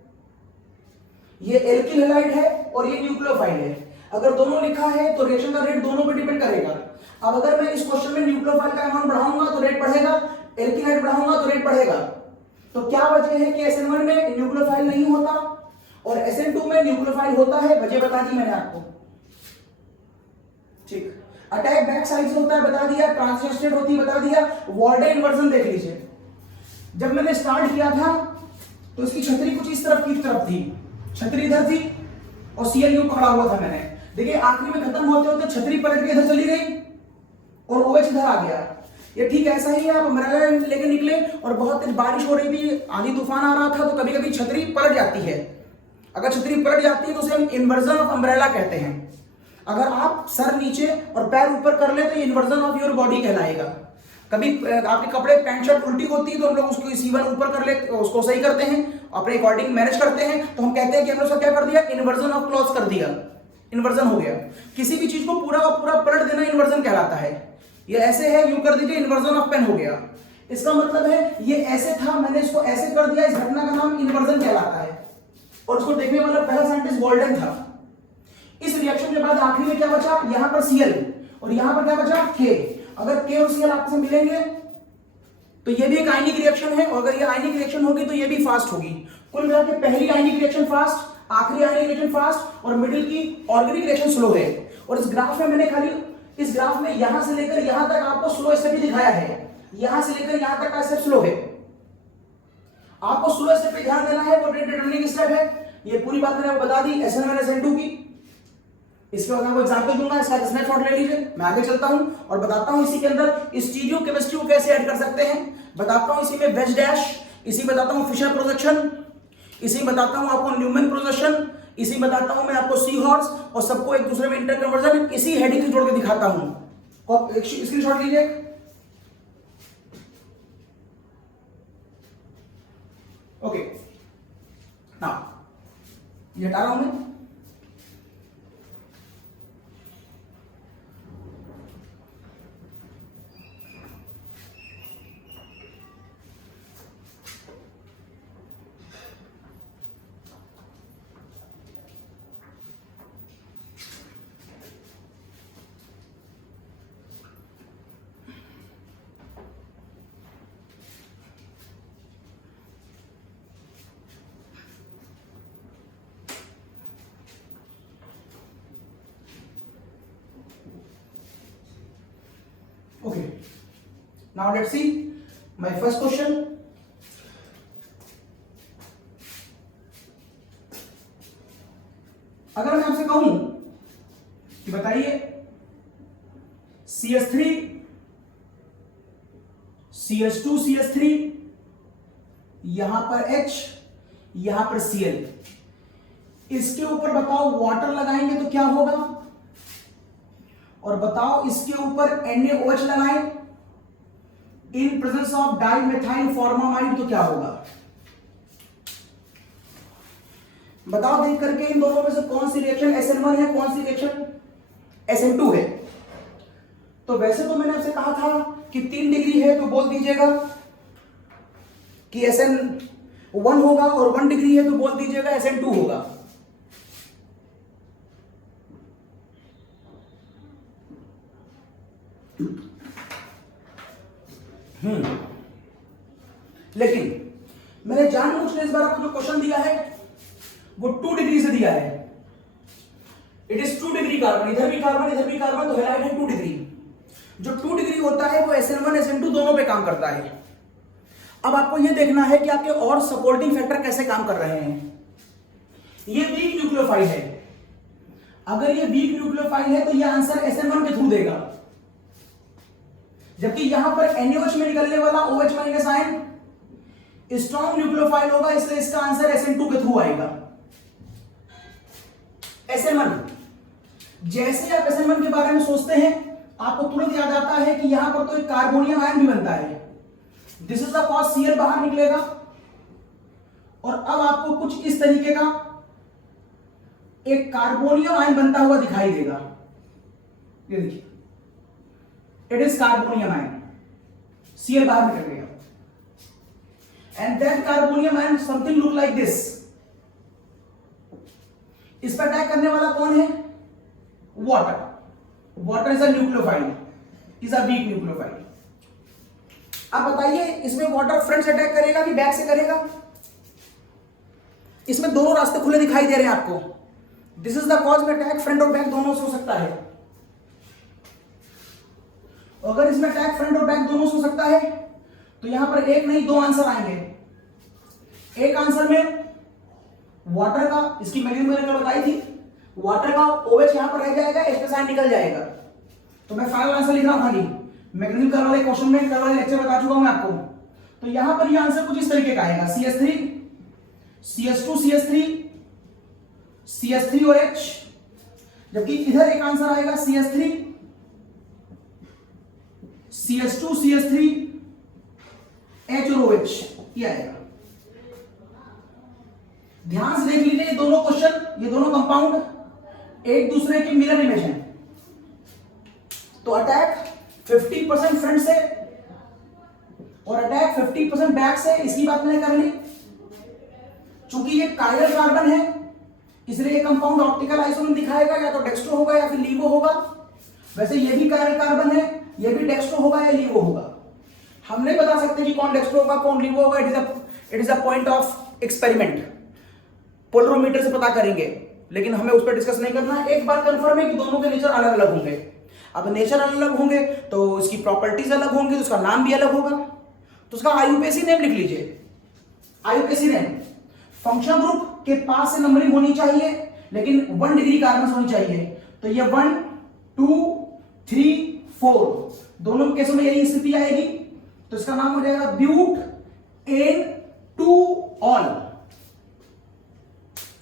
ये एल्किल हैलाइड है और ये न्यूक्लियोफाइल है। अगर दोनों लिखा है तो रिएक्शन का रेट दोनों पे डिपेंड करेगा। अब अगर मैं इस क्वेश्चन में न्यूक्लियोफाइल का अमाउंट बढ़ाऊंगा तो रेट बढ़ेगा, एल्किल हैलाइड बढ़ाऊंगा तो रेट बढ़ेगा। तो क्या वजह है कि SN1 में न्यूक्लियोफाइल नहीं होता और SN2 में न्यूक्लियोफाइल होता है? वजह बता दी मैंने आपको, ठीक। अटैक बैक साइड से होता है बता दिया, ट्रांजिशन स्टेट होती है बता दिया। वार्डे इन्वर्जन देख लीजिए, जब मैंने स्टार्ट किया था तो इसकी छतरी कुछ इस तरफ की तरफ थी, छतरी इधर थी और CLU पकड़ा हुआ था मैंने। देखिए आखिरी में खत्म होते होते छतरी पलट के इधर चली गई और OH इधर आ गया। ये ठीक ऐसा ही है, आप अम्ब्रेला लेके निकले और बहुत तेज बारिश हो रही थी, आंधी तूफान आ रहा था, तो कभी कभी छतरी पलट जाती है। अगर छतरी पलट जाती है तो उसे हम इन्वर्जन ऑफ अम्ब्रेला कहते हैं। अगर आप सर नीचे और पैर ऊपर कर ले तो ये इन्वर्जन ऑफ योर बॉडी कहलाएगा। कभी आपके कपड़े पैंट शर्ट उल्टी होती है तो हम लोग उसको C1 ऊपर कर ले, उसको सही करते हैं, अपने अकॉर्डिंग मैनेज करते हैं, तो हम कहते हैं कि हमने उसको क्या कर दिया? इन्वर्जन ऑफ क्लॉथ कर दिया, इन्वर्जन हो गया। किसी भी चीज को पूरा का पूरा पलट देना इन्वर्जन कहलाता है। ये ऐसे है, यूं कर दीजिए, इन्वर्जन ऑफ पेन हो गया। इसका मतलब है ये ऐसे था, मैंने इसको ऐसे कर दिया, इस घटना का नाम इन्वर्जन कहलाता है। और उसको देखने वाला पहला साइंटिस्ट गोल्डन था। इस रिएक्शन के बाद आखिरी में क्या बचा? यहां पर Cl और यहां पर क्या बचा? K। अगर K और Cl आपस में मिलेंगे तो ये भी एक आयनिक रिएक्शन है और अगर ये आयनिक रिएक्शन होगी तो ये भी फास्ट होगी। कुल मिला के पहली आयनिक रिएक्शन फास्ट, आखिरी आयनिक रिएक्शन फास्ट और मिडिल की ऑर्गेनिक रिएक्शन स्लो है। और इस ग्राफ में मैंने खाली इस ग्राफ में यहां से लेकर यहां तक आपको स्लो स्टेप ही दिखाया है, यहां से लेकर यहां तक का स्टेप स्लो है। आपको स्लो स्टेप पे ध्यान देना है, वो रेट डिटरमिनिंग स्टेप है। ये पूरी बात मैंने आपको बता दी SN1 SN2 की। इसके बाद मैं एग्जांपल दूंगा, इसका स्नैपशॉट ले लीजिए। मैं आगे चलता हूं और बताता हूं इसी के अंदर स्टीरियो केमिस्ट्री को कैसे ऐड कर सकते हैं। बताता हूं इसी में वेज डैश, इसी में बताता हूं फिशर प्रोजेक्शन, इसी में बताता हूं आपको न्यूमैन प्रोजेक्शन, इसी में बताता हूं मैं आपको सी हॉर्स और सबको एक दूसरे में इंटर कन्वर्जन, इसी हेडिंग से जोड़ के दिखाता हूं। स्क्रीनशॉट लीजिए। ओके, नाउ ये हटा रहा हूं मैं। Okay, now let's see my first question. अगर मैं आपसे कहूं कि बताइए CH3 CH2 CH3 यहां पर H यहां पर Cl, इसके ऊपर बताओ वाटर लगाएंगे तो क्या होगा, और बताओ इसके ऊपर NaOH लगाएं in presence of dimethyl formamide तो क्या होगा। बताओ देख करके इन दोनों में से कौन सी रिएक्शन SN1 है, कौन सी रिएक्शन SN2 है। तो वैसे तो मैंने आपसे कहा था कि 3 डिग्री है तो बोल दीजिएगा कि SN1 होगा, और 1 डिग्री है तो बोल दीजिएगा SN2 होगा। लेकिन मैंने जानबूझ के इस बार आपको जो क्वेश्चन दिया है वो 2 डिग्री से दिया है। इट इज 2 डिग्री कार्बन, इधर भी कार्बन इधर भी कार्बन, तो हैलाइड है 2 डिग्री। जो 2 डिग्री होता है वो SN1 SN2 दोनों पे काम करता है। अब आपको ये देखना है कि आपके और सपोर्टिंग फैक्टर कैसे काम कर रहे हैं। ये वीक न्यूक्लियोफाइल है, अगर ये वीक न्यूक्लियोफाइल है तो ये आंसर SN1 के थ्रू देगा, जबकि यहां पर NaOH में निकलने वाला OH minus ion strong nucleophile होगा, इसलिए इसका आंसर SN2 के थ्रू आएगा। SN1, जैसे आप SN1 के बारे में सोचते हैं आपको तुरंत याद आता है कि यहां पर तो एक कार्बोनियम आयन भी बनता है। This is the cause Cl बाहर निकलेगा, और अब आपको कुछ इस तरीके का एक कार्बोनियम आयन बनता हुआ दिखाई देगा। ये देखिए, it is carbonium ion, Cl बाहर निकल गया, and that carbonium ion something look like this. इस पर अटैक करने वाला कौन है? Water. Water is a nucleophile, is a weak nucleophile. अब बताइए इसमें वाटर फ्रंट से अटैक करेगा कि बैक से करेगा? इसमें दोनों रास्ते खुले दिखाई दे रहे हैं आपको। दिस इज द कॉज में अटैक फ्रंट और बैक दोनों से हो सकता है। अगर इसमें अटैक फ्रंट और बैक दोनों से हो सकता है तो यहां पर एक नहीं 2 आंसर आएंगे। एक आंसर में वाटर का, इसकी मैग्नीट्यूड मैंने कल बताई थी, वाटर का OH यहां पर रह जाएगा, H का साइन निकल जाएगा। तो मैं फाइनल आंसर लिख रहा हूं खाली, मैग्नीट्यूड कल वाले क्वेश्चन में, कल वाले लेक्चर बता चुका हूं मैं आपको। तो यहां पर ये आंसर कुछ इस तरीके का आएगा, CH3 CH2 CH3 CH3 और H, जबकि इधर एक आंसर आएगा CH3 CH2 CH3 H और OH, ये आएगा। ध्यान से देख लीजिए, ये दोनों क्वेश्चन, ये दोनों कंपाउंड एक दूसरे के मिरर इमेज हैं। तो अटैक 50% फ्रंट से और अटैक 50% बैक से, इसकी बात मैंने कर ली। चूंकि ये कायरल कार्बन है इसलिए ये कंपाउंड ऑप्टिकल आइसोमर दिखाएगा, या तो डेक्स्ट्रो होगा या फिर लीवो होगा। वैसे ये भी कायरल कार्बन है, ये भी डेक्स्ट्रो होगा या लीवो होगा। हम नहीं बता सकते कि कौन डेक्स्ट्रो होगा कौन लीवो होगा। It is a point of experiment, polarimeter से पता करेंगे, लेकिन हमें उस पर डिस्कस नहीं करना है। एक बात कंफर्म है कि दोनों के नेचर अलग अलग होंगे। अब नेचर अलग अलग होंगे तो इसकी प्रॉपर्टीज अलग होंगी, तो उसका नाम भी अलग होगा। तो उसका IUPAC नेम लिख लीजिए, IUPAC नेम। फंक्शनल ग्रुप के पास से नंबरिंग होनी चाहिए, लेकिन 1 डिग्री कार्बन होनी चाहिए। तो ये 1 2 3 4 दोनों केसों में यही स्थिति आएगी। तो इसका नाम हो जाएगा ब्यूटेन-2-ऑल,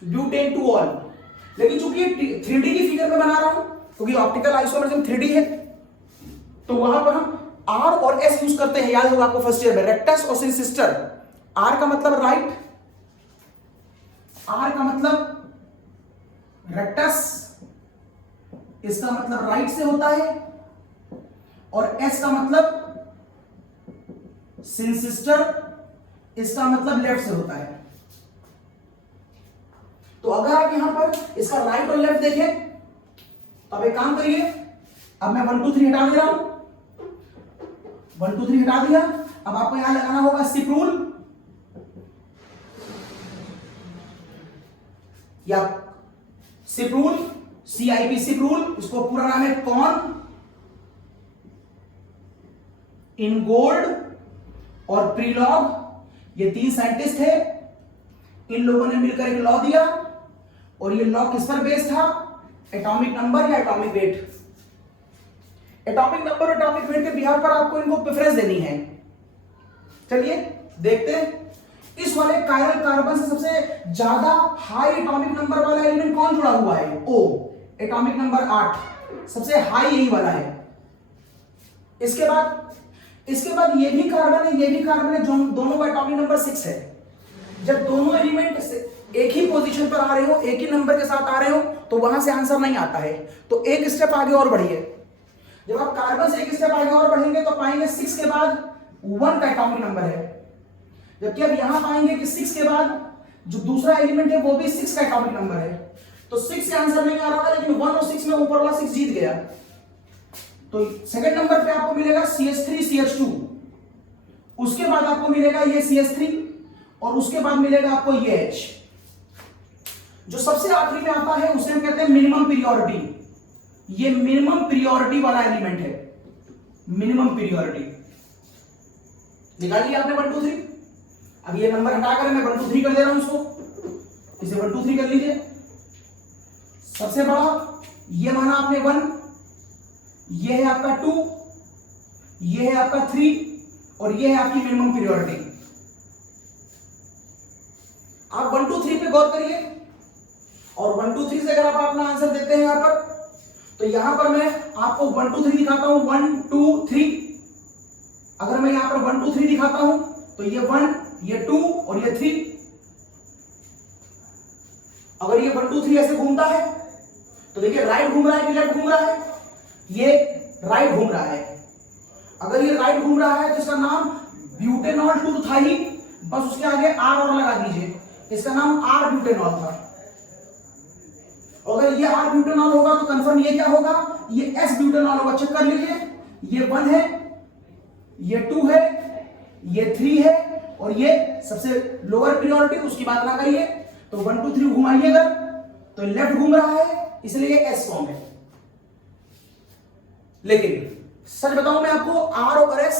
ब्यूटेन-2-ऑल। लेकिन चूंकि 3D की फिगर में बना रहा हूं, क्योंकि ऑप्टिकल आइसोमरिज्म 3D है, तो वहां पर हम R और S यूज करते हैं। याद होगा आपको फर्स्ट ईयर में, रेक्टस और सिंसिस्टर। R का मतलब राइट, R का मतलब रेक्टस, इसका मतलब राइट से होता है, और S का मतलब सिंसिस्टर, इसका मतलब लेफ्ट से होता है। तो अगर आप यहां पर इसका राइट और लेफ्ट देखें तो अब एक काम करिए, अब मैं 1 2 3 हटा दे रहा हूं, 1 2 3 हटा दिया। अब आपको यहां लगाना होगा सिप रूल, या CIP rule, CIP CIP rule. इसको पूरा नाम है कॉन इनगोल्ड और प्रीलॉग, ये 3 साइंटिस्ट थे। इन लोगों ने मिलकर एक लॉ दिया और ये लॉ किस पर बेस्ड था? एटॉमिक नंबर या एटॉमिक वेट। एटॉमिक नंबर और एटॉमिक वेट के बिहार पर आपको इनको प्रेफरेंस देनी है। चलिए देखते हैं इस वाले कायरल कार्बन से सबसे ज्यादा हाई एटॉमिक नंबर वाला एलिमेंट कौन जुड़ा हुआ है? O, एटॉमिक नंबर 8, सबसे हाई यही वाला है। इसके बाद ये भी कार्बन है, ये भी कार्बन है, दोनों का एटॉमिक नंबर 6 है। जब दोनों एलिमेंट एक ही पोजीशन पर आ रहे हो, एक ही नंबर के साथ आ रहे हो, तो वहां से आंसर नहीं आता है। तो एक स्टेप आगे और बढ़िए। जब आप कार्बन से एक स्टेप आगे और बढ़ेंगे तो पाएंगे 6 के बाद 1 का एटॉमिक नंबर है, जबकि अब यहां पाएंगे कि 6 के बाद जो दूसरा एलिमेंट है वो भी 6 का एटॉमिक नंबर है। तो 6 से आंसर नहीं आ रहा था, लेकिन 1 और 6 में ऊपर वाला 6 जीत गया। तो सेकंड नंबर पे आपको मिलेगा CH3CH2, उसके बाद आपको मिलेगा ये CH3 और उसके बाद मिलेगा आपको ये H। जो सबसे आखिरी में आता है उसे हम कहते हैं मिनिमम पीरियोडिटी। ये मिनिमम पीरियोडिटी वाला एलिमेंट है, मिनिमम पीरियोडिटी। निकाल लिया आपने 1 2 3। अब ये नंबर हटाकर मैं 1 2 3 कर दे रहा हूं इसको, इसे 1 2 3 कर लीजिए। सबसे बड़ा ये माना आपने 1, ये है आपका 2, ये है आपका 3 और ये है आपकी मिनिमम पीरियोडिटी। आप 1 2 3 पे गौर करिए और 1 2 3 से अगर आप अपना आंसर देते हैं यहां पर, तो यहां पर मैं आपको 1 2 3 दिखाता हूं, 1 2 3। अगर मैं यहां पर 1 2 3 दिखाता हूं तो ये 1, ये 2 और ये 3। अगर ये 1 2 3 ऐसे घूमता है तो देखिए राइट घूम रहा है कि लेफ्ट घूम रहा है? ये राइट घूम रहा है। अगर ये राइट घूम रहा है तो इसका नाम ब्यूटेनॉल 2 था ही, बस उसके आगे R और लगा दीजिए, इसका नाम R ब्यूटेनॉल था। अगर ये R ब्यूटेनॉल होगा तो कंफर्म ये क्या होगा? ये S ब्यूटेनॉल होगा। चेक कर लीजिए, ये 1 है, ये 2 है, ये 3 है और ये सबसे लोअर प्रायोरिटी, उसकी बात ना करिए। तो 1 2 3 घुमाइएगा तो लेफ्ट घूम रहा है, इसलिए ये S फॉर्म है। लेकिन सच बताऊं मैं आपको, R और S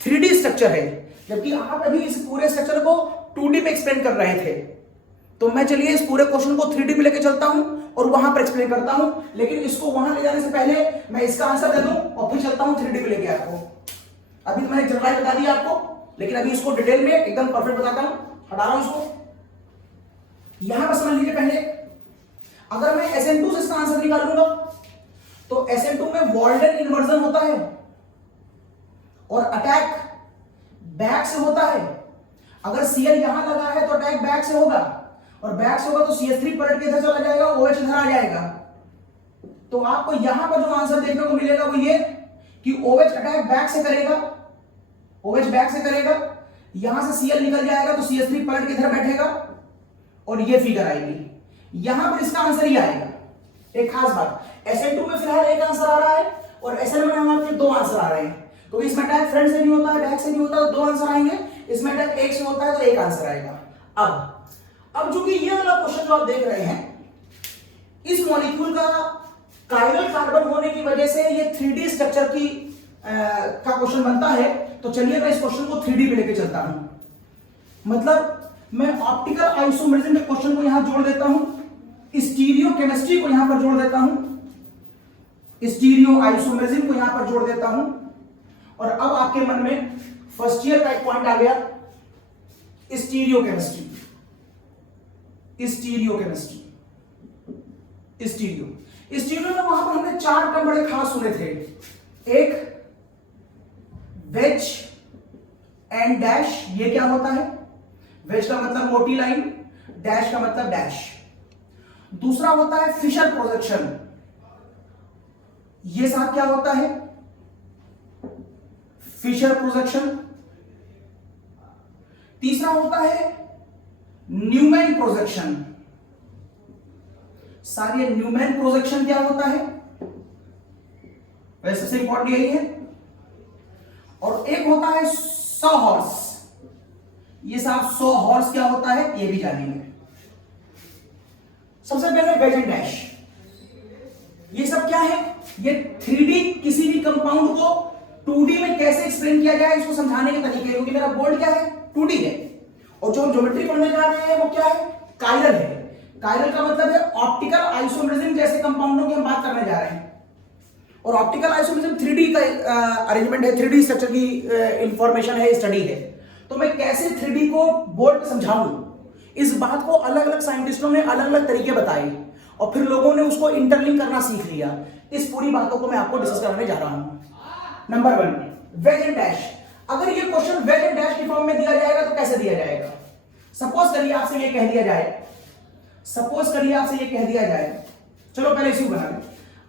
3D स्ट्रक्चर है, जबकि आप अभी इस पूरे स्ट्रक्चर को 2D में एक्सप्लेन कर रहे थे। तो मैं चलिए इस पूरे क्वेश्चन को 3D पे लेके चलता हूं और वहां पर एक्सप्लेन करता हूं, लेकिन इसको वहां ले जाने से पहले मैं इसका आंसर दे दूं और फिर चलता हूं 3D पे लेके आपको। अभी तो मैंने जनरल बता दिया आपको, लेकिन अभी इसको डिटेल में एकदम परफेक्ट बताता हूं। हटा रहा हूं इसको। यहां पर समझ लीजिए, पहले अगर मैं SN2 से इसका आंसर निकालूंगा तो SN2 में वॉल्डन इन्वर्जन होता है और अटैक बैक से होता है। अगर Cl यहां लगा है तो अटैक बैक से होगा, और बैक से होगा तो CH3 पलट के इधर चला जाएगा, OH इधर आ जाएगा। तो आपको यहां पर जो आंसर देखने को मिलेगा वो ये कि OH अटैक बैक से करेगा, OH बैक से करेगा, यहां से Cl निकल जाएगा तो CH3 पलट के इधर बैठेगा और ये फिगर आएगी। यहां पर इसका आंसर ही आएगा। एक खास बात, SN2 में फिलहाल एक आंसर आ रहा है और SN में हमारे 2 आंसर आ रहे हैं, क्योंकि इसमें अटैक फ्रंट से भी होता है, बैक से भी होता है, तो 2 आंसर आएंगे। इसमें अटैक एक से होता है तो एक आंसर आएगा। अब जो कि ये वाला क्वेश्चन जो आप देख रहे हैं, इस मॉलिक्यूल का कायरल कार्बन होने की वजह से ये 3D स्ट्रक्चर की का क्वेश्चन बनता है। तो चलिए मैं इस क्वेश्चन को 3D पे लेके चलता हूं। मतलब मैं ऑप्टिकल आइसोमेरिज्म के क्वेश्चन को यहां जोड़ देता हूं, स्टीरियो केमिस्ट्री को यहां पर जोड़ देता हूं, स्टीरियो आइसोमेरिज्म को यहां पर जोड़ देता हूं। और अब आपके मन में फर्स्ट ईयर का एक पॉइंट आ गया, stereo chemistry. Stereo chemistry, stereo में वहां पर हमने 4 टर्म बड़े खास सुने थे। एक वेज एंड डैश, ये क्या होता है? वेज का मतलब मोटी लाइन, डैश का मतलब डैश। दूसरा होता है फिशर प्रोजेक्शन, ये साथ क्या होता है? Fischer projection. तीसरा होता है न्यूमैन प्रोजेक्शन। सारी ये न्यूमैन प्रोजेक्शन क्या होता है? वैसे सबसे इंपॉर्टेंट यही है। और एक होता है सॉ हॉर्स। ये साहब सॉ हॉर्स क्या होता है ये भी जानेंगे। सबसे पहले वेज एंड डैश, ये सब क्या है? ये 3D किसी भी कंपाउंड को 2D में कैसे एक्सप्लेन किया जाए इसको समझाने के तरीके, क्योंकि मेरा बोर्ड क्या है 2D है और जो हम ज्योमेट्री पढ़ने जा रहे हैं वो क्या है कायरल है। कायरल का मतलब है ऑप्टिकल आइसोमेरिज्म जैसे कंपाउंडों की हम बात करने जा रहे हैं। और ऑप्टिकल आइसोमेरिज्म 3D का अरेंजमेंट है, 3D स्ट्रक्चर की इंफॉर्मेशन है, स्टडी है। तो मैं कैसे 3D को बोर्ड पे समझाऊं, इस बात को अलग अलग साइंटिस्टों ने अलग अलग तरीके बताए और फिर लोगों ने उसको इंटरलिंक करना सीख लिया। इस पूरी बातों को मैं आपको डिस्कस करने जा रहा हूं। Number 1, wedge and dash. अगर ये क्वेश्चन वेज एंड डैश की फॉर्म में दिया जाएगा तो कैसे दिया जाएगा? सपोज करिए आपसे ये कह दिया जाए, सपोज करिए आपसे ये कह दिया जाए, चलो पहले इसी को बना लें।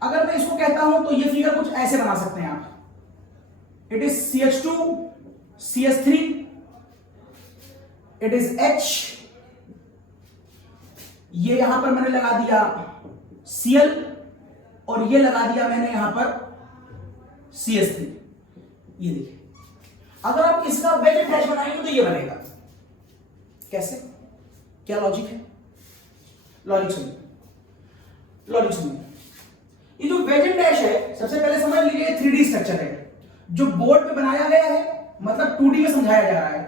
अगर मैं इसको कहता हूं तो ये फिगर कुछ ऐसे बना सकते हैं आप, it is CH2 CH3, it is H, ये यहां पर मैंने लगा दिया Cl और ये लगा दिया मैंने यहां पर CH3। ये देखिए, अगर आप इसका वेज एंड डैश बनाएंगे तो ये बनेगा। कैसे, क्या लॉजिक है? लॉजिक सुनिए, लॉजिक सुनिए। ये जो वेज एंड डैश है, सबसे पहले समझ लीजिए 3D स्ट्रक्चर है जो बोर्ड पे बनाया गया है, मतलब 2D में समझाया जा रहा है।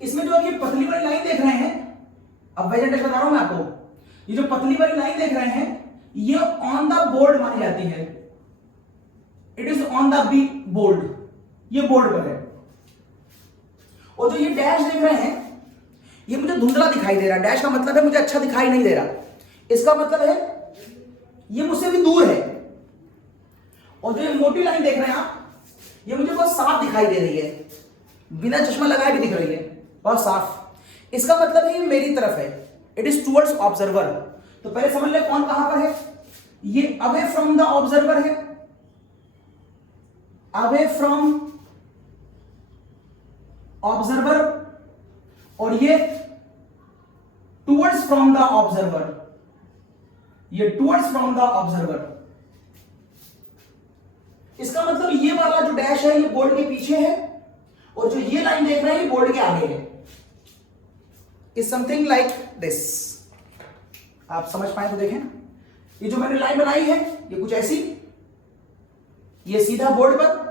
इसमें जो आप ये पतली वाली लाइन देख रहे हैं, अब वेज एंड डैश बता रहा हूं मैं आपको, ये जो पतली वाली लाइन देख रहे हैं ये ऑन द बोर्ड मानी जाती है, it is on the B board, ये बोर्ड पर है। और जो ये डैश देख रहे हैं ये मुझे धुंधला दिखाई दे रहा है, डैश का मतलब है मुझे अच्छा दिखाई नहीं दे रहा, इसका मतलब है ये मुझसे भी दूर है। और जो ये मोटी लाइन देख रहे हैं आप, ये मुझे बहुत साफ दिखाई दे रही है, बिना चश्मा लगाए भी दिख रही है, बहुत साफ। इसका मतलब है ये मेरी तरफ है, इट इज टुवर्ड्स ऑब्जर्वर। तो पहले समझ ले कौन कहां पर है, ये अवे फ्रॉम द ऑब्जर्वर है, अवे फ्रॉम ऑब्जर्वर, और ये टुवर्ड्स फ्रॉम द ऑब्जर्वर, ये टुवर्ड्स फ्रॉम द ऑब्जर्वर। इसका मतलब ये वाला जो डैश है ये बोर्ड के पीछे है और जो ये लाइन देख रहे हैं ये बोर्ड के आगे है। इज समथिंग लाइक दिस, आप समझ पाए तो देखें ना, ये जो मैंने लाइन बनाई है ये कुछ ऐसी, ये सीधा बोर्ड पर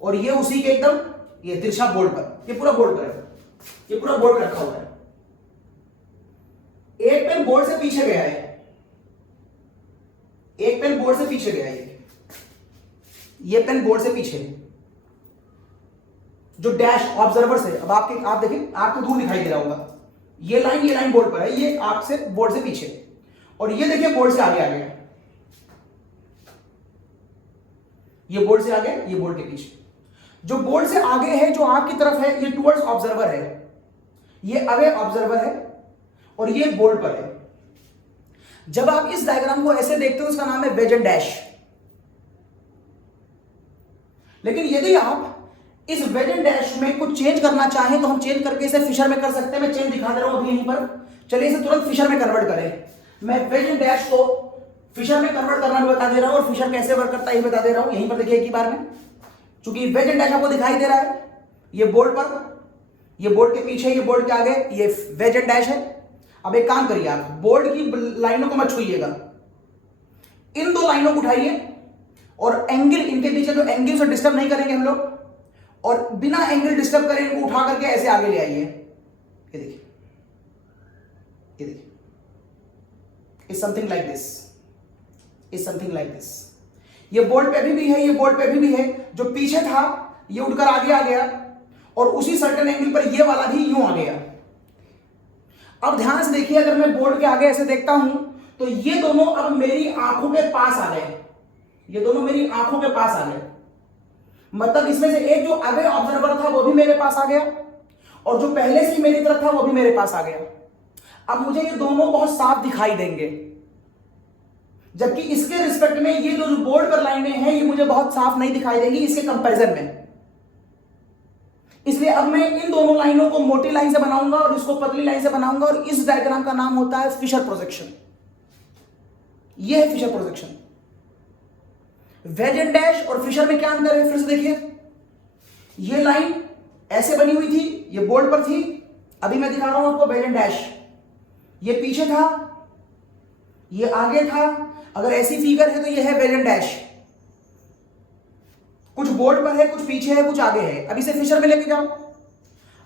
और ये उसी के एकदम ये तिरछा बोर्ड पर, ये पूरा बोर्ड पर है, ये पूरा बोर्ड रखा हुआ है। एक पेन बोर्ड से पीछे गया है, एक पेन बोर्ड से पीछे गया है, ये पेन बोर्ड से पीछे, जो डैश ऑब्जर्वर से, अब आप देखें आपको दूर दिखाई दे रहा होगा, ये लाइन बोर्ड पर है, ये आपसे बोर्ड से पीछे, और ये देखिए बोर्ड से आगे आ गया, ये बोर्ड से आगे, ये बोर्ड के पीछे। जो बोर्ड से आगे है जो आपकी तरफ है ये टुवर्ड्स ऑब्जर्वर है, ये अवे ऑब्जर्वर है और ये बोर्ड पर है। जब आप इस डायग्राम को ऐसे देखते हो उसका नाम है वेज एंड डैश। लेकिन यदि आप इस वेज एंड डैश में कुछ चेंज करना चाहें तो हम चेंज करके इसे फिशर में कर सकते हैं। मैं चेंज दिखा दे रहा हूं अभी यहीं पर, चलिए इसे तुरंत फिशर में कन्वर्ट करें। मैं वेज एंड डैश को फिशर में कन्वर्ट करना भी बता दे रहा हूं और फिशर कैसे वर्क करता है ये बता दे रहा हूं। यहीं पर देखिए एक ही बार में, चूंकि वेज एंड डैश आपको दिखाई दे रहा है, ये बोर्ड पर, ये बोर्ड के पीछे, ये बोर्ड के आगे, ये वेज एंड डैश है। अब एक काम करिए, आप बोर्ड की लाइनों को मत छूइएगा, इन दो लाइनों को उठाइए और एंगल, इनके पीछे जो एंगल से डिस्टर्ब नहीं करेंगे हम लोग, और बिना एंगल डिस्टर्ब करे इनको उठा करके ऐसे आगे ले आइए। ये देखिए, ये देखिए, is something like this, is something like this. ये बोर्ड पे अभी भी है, ये बोर्ड पे अभी भी है, जो पीछे था ये उठकर आगे आ गया और उसी सर्टेन एंगल पर ये वाला भी यूं आ गया। अब ध्यान से देखिए, अगर मैं बोर्ड के आगे ऐसे देखता हूं तो ये दोनों अब मेरी आंखों के पास आ गए, ये दोनों मेरी आंखों के पास आ गए। मतलब इसमें से एक जो अवे ऑब्जर्वर था वो भी मेरे पास आ गया और जो पहले से मेरी तरफ था वो भी मेरे पास आ गया। अब मुझे ये दोनों बहुत साफ दिखाई देंगे, जबकि इसके रिस्पेक्ट में ये जो बोर्ड पर लाइनें हैं ये मुझे बहुत साफ नहीं दिखाई देंगी इसके कंपैरिजन में। इसलिए अब मैं इन दोनों लाइनों को मोटी लाइन से बनाऊंगा और इसको पतली लाइन से बनाऊंगा और इस डायग्राम का नाम होता है फिशर प्रोजेक्शन। ये है Fischer projection. Wedge and dash और फिशर में क्या अंतर है फिर से देखिए। ये लाइन ऐसे बनी हुई थी, ये बोर्ड पर थी, अभी मैं दिखा रहा हूं आपको वेज एंड डैश। ये पीछे था, ये आगे था। अगर ऐसी फिगर है तो ये है वेज एंड डैश। कुछ बोर्ड पर है, कुछ पीछे है, कुछ आगे है। अब इसे फिशर में लेके जाओ।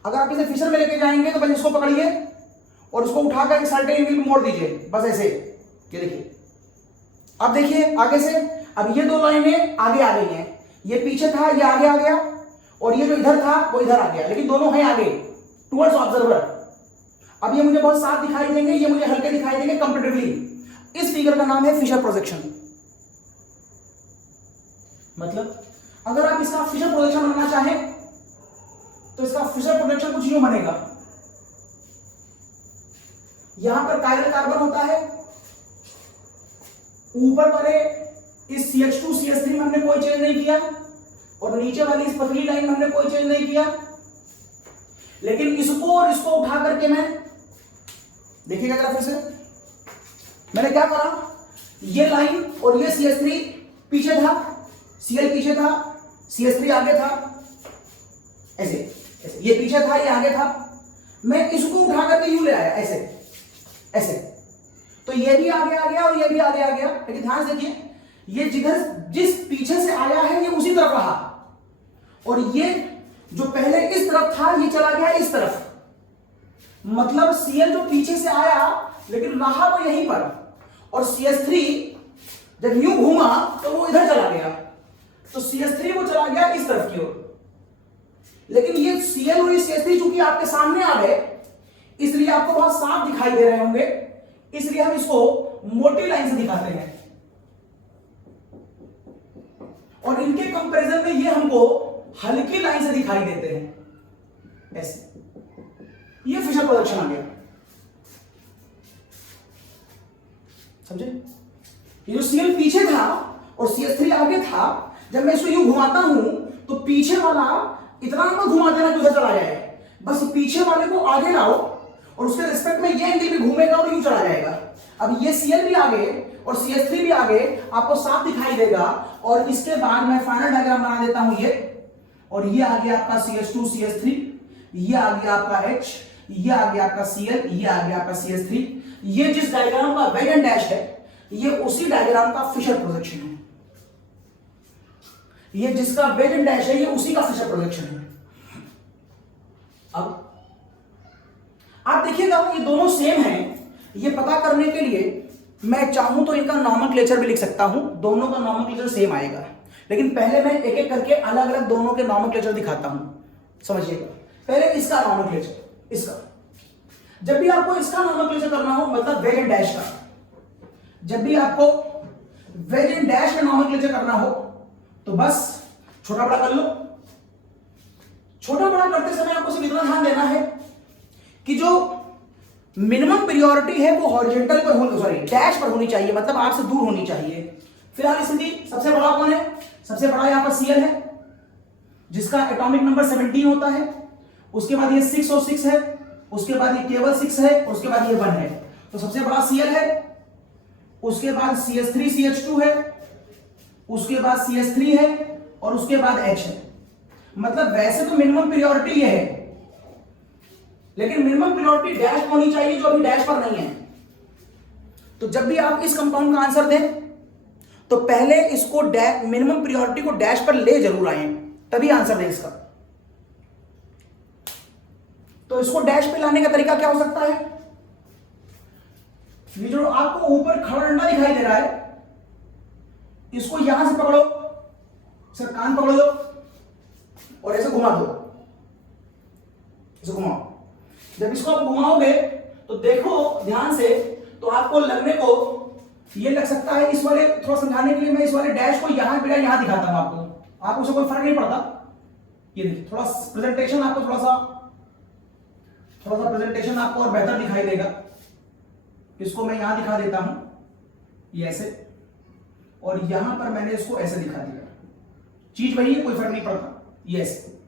अगर आप इसे फिशर में लेके जाएंगे तो पहले इसको पकड़िए और उसको उठाकर एक सर्टेन एंगल पे मोड़ दीजिए, बस ऐसे। ये देखिए, अब देखिए आगे से, अब ये दो लाइनें आगे आ गई हैं। ये पीछे था, ये आगे आ गया, और ये जो इधर था वो इधर आ गया, लेकिन दोनों हैं आगे टुवर्ड्स ऑब्जर्वर। अब ये मुझे बहुत साफ दिखाई देंगे, ये मुझे हल्के दिखाई देंगे कंपैरेटिवली। इस फिगर का नाम है फिशर प्रोजेक्शन। मतलब अगर आप इसका फिशर प्रोजेक्शन बनाना चाहें तो इसका फिशर प्रोजेक्शन कुछ यूं बनेगा। यहां पर कायरल कार्बन होता है, ऊपर वाले इस CH2 CH3 में हमने कोई चेंज नहीं किया, और नीचे वाली इस पतली लाइन में हमने कोई चेंज नहीं किया। लेकिन इसको और इसको उठा करके मैं, देखिएगा जरा फिर से, मैंने क्या करा, ये लाइन और ये CH3 पीछे था, Cl पीछे था, CH3 आगे था, ऐसे ऐसे, ये पीछे था, ये आगे था। मैं इसको उठा करके यूं ले आया, ऐसे ऐसे, तो ये भी आगे आ गया और ये भी आगे आ गया। लेकिन ध्यान से देखिए, ये जिधर जिस पीछे से आया है ये उसी तरफ रहा, और ये जो पहले इस तरफ था ये चला गया इस तरफ। मतलब Cl जो पीछे से आया लेकिन रहा वो यहीं पर, और CH3 जब यूं घूमा तो वो इधर चला गया, तो CH3 वो चला गया इस तरफ की ओर। लेकिन ये Cl और CH3 चूंकि आपके सामने आ गए, इसलिए आपको बहुत साफ दिखाई दे रहे होंगे, इसलिए हम इसको मोटी लाइन से दिखाते हैं, और इनके कंपैरिजन में ये हमको हल्की लाइन से दिखाई देते हैं, ऐसे। ये फिशर प्रोजेक्शन आ गया, समझे? ये जो Cl पीछे था और CH3 आगे था, जब मैं इसको यूं घुमाता हूं तो पीछे वाला इतना मत घुमा देना कि उधर चला जाए, बस पीछे वाले को आगे लाओ और उसके रिस्पेक्ट में ये एंगल भी घूमेगा और यूं चला जाएगा। अब ये Cl भी आगे और CH3 भी आगे आपको साफ दिखाई देगा, और इसके बाद मैं फाइनल डायग्राम बना देता हूं ये, और ये आ गया आपका CH2 CH3, ये आ गया आपका H, ये आ गया आपका Cl, ये आ गया आपका CH3। ये जिस डायग्राम का वेज एंड डैश है ये उसी डायग्राम का फिशर प्रोजेक्शन है। ये जिसका वेज एंड डैश है ये उसी का फिशर प्रोजेक्शन है। अब आप देखिएगा ये दोनों सेम हैं। ये पता करने के लिए मैं चाहूं तो इनका नॉमेनक्लेचर भी लिख सकता हूं, दोनों का नॉमेनक्लेचर सेम आएगा, लेकिन पहले मैं एक एक करके अलग अलग दोनों के नॉमेनक्लेचर दिखाता हूं, समझिएगा। पहले इसका नॉमेनक्लेचर, इसका, जब भी आपको इसका नॉमेनक्लेचर करना हो, मतलब वेज एंड डैश का, जब भी आपको वेज एंड डैश का नॉमेनक्लेचर करना हो तो बस छोटा बड़ा कर लो। छोटा बड़ा करते समय आपको सिर्फ इतना ध्यान देना है कि जो मिनिमम प्रायोरिटी है वो हॉरिजॉन्टल पर होनी, सॉरी डैश पर होनी चाहिए, मतलब आपसे दूर होनी चाहिए। फिलहाल स्थिति सबसे बड़ा कौन है? सबसे बड़ा यहां पर Cl है, जिसका एटॉमिक नंबर 17 होता है। उसके बाद ये 6 और 6 है, उसके बाद ये केवल 6 है, और उसके बाद ये 1 है। तो सबसे बड़ा Cl है, उसके बाद CH3 CH2 है, उसके बाद CH3 है, और उसके बाद H है। मतलब वैसे तो मिनिमम प्रायोरिटी ये है, लेकिन मिनिमम प्रायोरिटी डैश होनी चाहिए, जो अभी डैश पर नहीं है। तो जब भी आप इस कंपाउंड का आंसर दें तो पहले इसको मिनिमम प्रायोरिटी को डैश पर ले जरूर आए, तभी आंसर दें इसका। तो इसको डैश पे लाने का तरीका क्या हो सकता है? ये जो आपको ऊपर खड़ा डंडा दिखाई दे रहा है, इसको यहां से पकड़ो, सर कान पकड़ लो और ऐसे घुमा दो, ऐसे घुमाओ। जब इसको आप घुमाओगे तो देखो ध्यान से, तो आपको लगने को ये लग सकता है, इस वाले थोड़ा समझाने के लिए मैं इस वाले डैश को यहां बिना यहां दिखाता हूं आपको उससे कोई फर्क नहीं पड़ता। ये देखिए, थोड़ा प्रेजेंटेशन आपको थोड़ा सा प्रेजेंटेशन आपको और बेहतर दिखाई देगा। इसको मैं यहां दिखा देता हूं, ये ऐसे, और यहां पर मैंने इसको ऐसे दिखा दिया। चीज वही है, कोई फर्क नहीं पड़ता। ये ऐसे,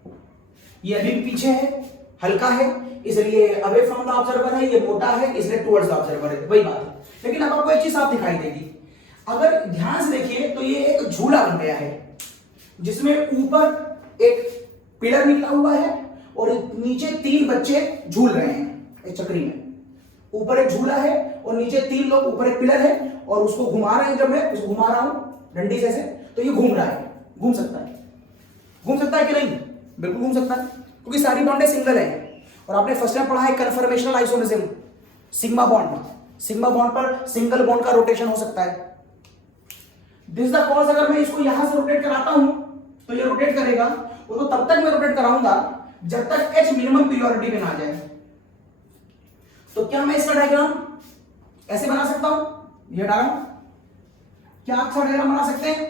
ये अभी भी पीछे है, हल्का है, इसलिए अवे फ्रॉम द ऑब्जर्वर है, ये मोटा है इसलिए टुवर्ड्स द ऑब्जर्वर है, वही बात है। लेकिन अब आपको एक चीज साफ दिखाई देगी, अगर ध्यान से देखिए तो ये एक झूला बन गया है, जिसमें ऊपर एक पिलर निकला हुआ है और नीचे 3 बच्चे झूल रहे हैं एक चक्री में। ऊपर एक झूला है और नीचे 3 लोग, ऊपर एक पिलर है और उसको घुमा रहे हैं। जब मैं उसको घुमा रहा हूं डंडी से, तो ये घूम रहा है, घूम सकता है। घूम सकता है कि नहीं? बिल्कुल घूम सकता है, क्योंकि सारी बॉन्डें सिंगल है। और आपने फर्स्ट टाइम पढ़ा है कन्फर्मेशनल आइसोमेरिज्म, सिग्मा बॉन्ड पर सिंगल बॉन्ड का रोटेशन हो सकता है। दिस द कॉज, अगर मैं इसको यहां से रोटेट कराता हूं तो ये रोटेट करेगा, वो तो तब तक मैं रोटेट कराऊंगा जब तक H मिनिमम पीरियोडिटी में ना जाए। तो क्या मैं इसका डायग्राम ऐसे बना सकता हूं? ये डायग्राम, क्या अच्छा डायग्राम बना सकते हैं?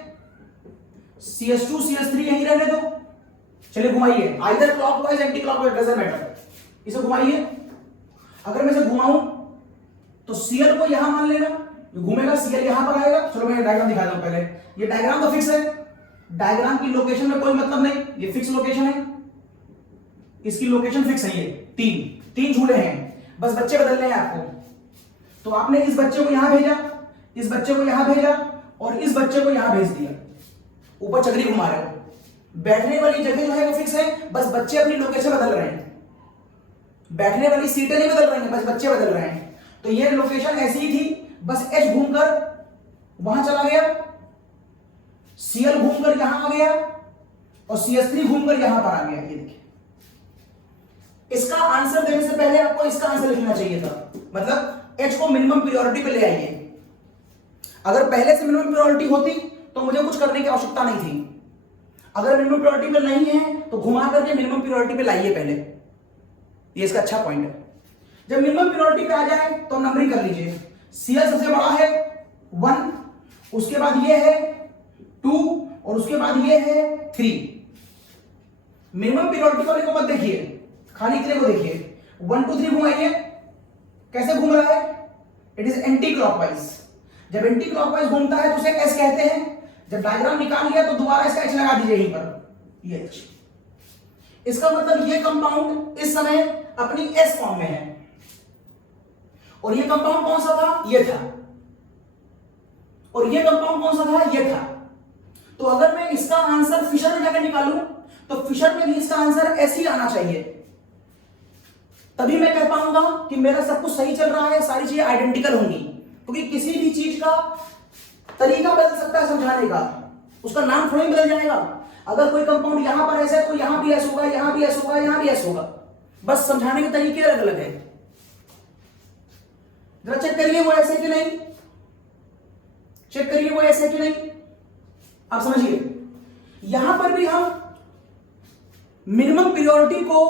CS2 CS3 यहीं रहने दो, चलिए घुमाइए, either clockwise anti clockwise doesn't matter, इसे घुमाइए। अगर मैं इसे घुमाऊं तो Cl को यहां मान लेना, घूमेगा Cl यहां पर आएगा। चलो मैं डायग्राम दिखा दूं पहले। ये डायग्राम तो फिक्स है, डायग्राम की लोकेशन में कोई मतलब नहीं, ये फिक्स लोकेशन है, इसकी लोकेशन फिक्स है। ये तीन झूले हैं, बस बच्चे बदलने हैं आपको। तो आपने इस बच्चे को यहां भेजा, इस बच्चे को यहां भेजा और इस बच्चे को यहां भेज दिया, ऊपर चक्री घुमा रहे हो। बैठने वाली जगह जो है वो फिक्स है, बस बच्चे अपनी लोकेशन बदल रहे हैं। बैठने वाली सीटें नहीं बदल रही हैं, बस बच्चे बदल रहे हैं। तो ये लोकेशन ऐसी ही थी, बस H घूमकर वहां चला गया, Cl घूमकर यहां आ गया और CS3 घूमकर यहां पर आ गया। ये देखिए, इसका आंसर देने से पहले आपको इसका आंसर लिखना चाहिए था, मतलब H को मिनिमम पीरियोडिटी पे ले आइए। अगर पहले से मिनिमम पीरियोडिटी होती तो मुझे कुछ करने की आवश्यकता नहीं थी। अगर मिनिमम पीरियोडिटी पे नहीं है तो घुमा करके मिनिमम पीरियोडिटी पे लाइए पहले, ये इसका अच्छा पॉइंट है। जब मिनिमम पीरियोडिटी पे आ जाए तो नंबरिंग कर लीजिए। Cl सबसे बड़ा है 1, उसके बाद ये है 2 और उसके बाद ये है 3। मिनिमम पीरियोडिटी वाले को मत देखिए, खाली इतने को देखिए। 1 2 3 घुमाइए, कैसे घूम रहा है? It is anti clockwise. जब एंटी क्लॉकवाइज घूमता है तो उसे एस कहते हैं। जब डायग्राम निकाल लिया तो दोबारा इसका एच लगा दीजिए यहीं पर, ये एच। इसका मतलब ये कंपाउंड इस समय अपनी एस फॉर्म में है और ये कंपाउंड कौन सा था? ये था। और ये कंपाउंड कौन सा था? ये था। तो अगर मैं इसका आंसर फिशर में जाकर निकालूं तो फिशर में भी इसका आंसर ऐसे ही आना चाहिए, तभी मैं कह पाऊंगा कि मेरा सब कुछ सही चल रहा है, सारी चीजें आइडेंटिकल होंगी। क्योंकि किसी भी चीज का तरीका बदल सकता है समझाने का, उसका नाम थोड़ा ही बदल जाएगा। अगर कोई कंपाउंड यहां पर ऐसा है तो यहां भी ऐसा होगा, यहां भी ऐसा होगा, यहां भी ऐसा होगा, बस समझाने के तरीके अलग अलग है। जरा चेक करिए वो ऐसे कि नहीं, चेक करिए वो ऐसे कि नहीं, आप समझिए। यहां पर भी हम मिनिमम पीरियोडिटी को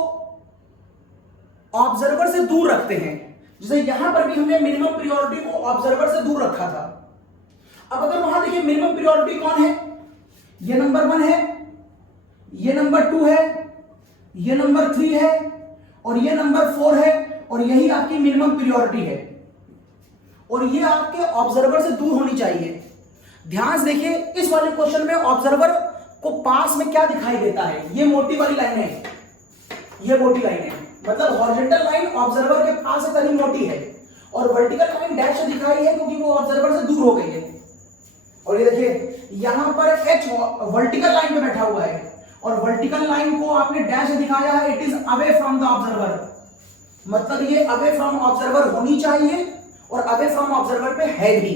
ऑब्जर्वर से दूर रखते हैं, जैसे यहां पर भी हमने मिनिमम पीरियोडिटी को ऑब्जर्वर से दूर रखा था। अब अगर वहां देखिए मिनिमम पीरियोडिटी कौन है? ये नंबर 1 है, ये नंबर 2 है, ये नंबर 3 है और ये नंबर 4 है और यही आपकी मिनिमम पीरियोडिटी है और ये आपके ऑब्जर्वर से दूर होनी चाहिए। ध्यान से देखिए, इस वाले क्वेश्चन में ऑब्जर्वर को पास में क्या दिखाई देता है? ये मोटी वाली लाइन है, ये मोटी लाइन है, मतलब हॉरिजॉन्टल लाइन ऑब्जर्वर के पास से तनी मोटी है और वर्टिकल लाइन डैश से दिखाई है क्योंकि वो ऑब्जर्वर से दूर हो गई है। और ये देखिए यहां पर H वर्टिकल लाइन पे बैठा हुआ है और वर्टिकल लाइन को आपने डैश से दिखाया है, it is away from the observer, मतलब ये अवे फ्रॉम ऑब्जर्वर होनी चाहिए और अवे फ्रॉम ऑब्जर्वर पे है भी।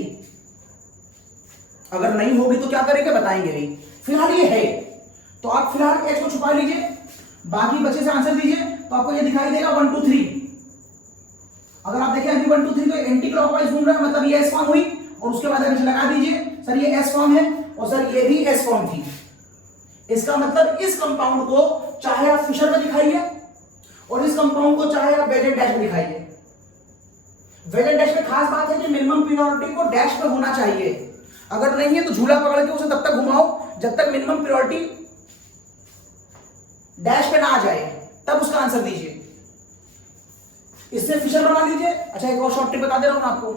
अगर नहीं होगी तो क्या करेंगे बताएंगे भी, फिलहाल ये है। तो आप फिलहाल H को छुपा लीजिए, बाकी बच्चे से आंसर दीजिए तो आपको ये दिखाई देगा 1 2 3। अगर आप देखें अभी 1 2 3 तो एंटी क्लॉकवाइज घूम रहा है, मतलब ये एस फॉर्म हुई और उसके बाद अगर लगा दीजिए सर ये एस फॉर्म है और सर ये भी एस फॉर्म थी। इसका मतलब इस कंपाउंड को चाहे आप फिशर में दिखाइए और इस कंपाउंड को चाहे आप वेज एंड डैश में दिखाइए। वेज एंड डैश में खास बात है कि मिनिमम पीरियोडिटी को डैश पे होना चाहिए, अगर नहीं है तो झूला पकड़ के उसे तब तक घुमाओ जब तक मिनिमम पीरियोडिटी डैश पे ना आ जाए, तब उसका आंसर दीजिए। इससे फिशर बना लीजिए। अच्छा एक और शॉर्ट टिप बता दे रहा हूं आपको,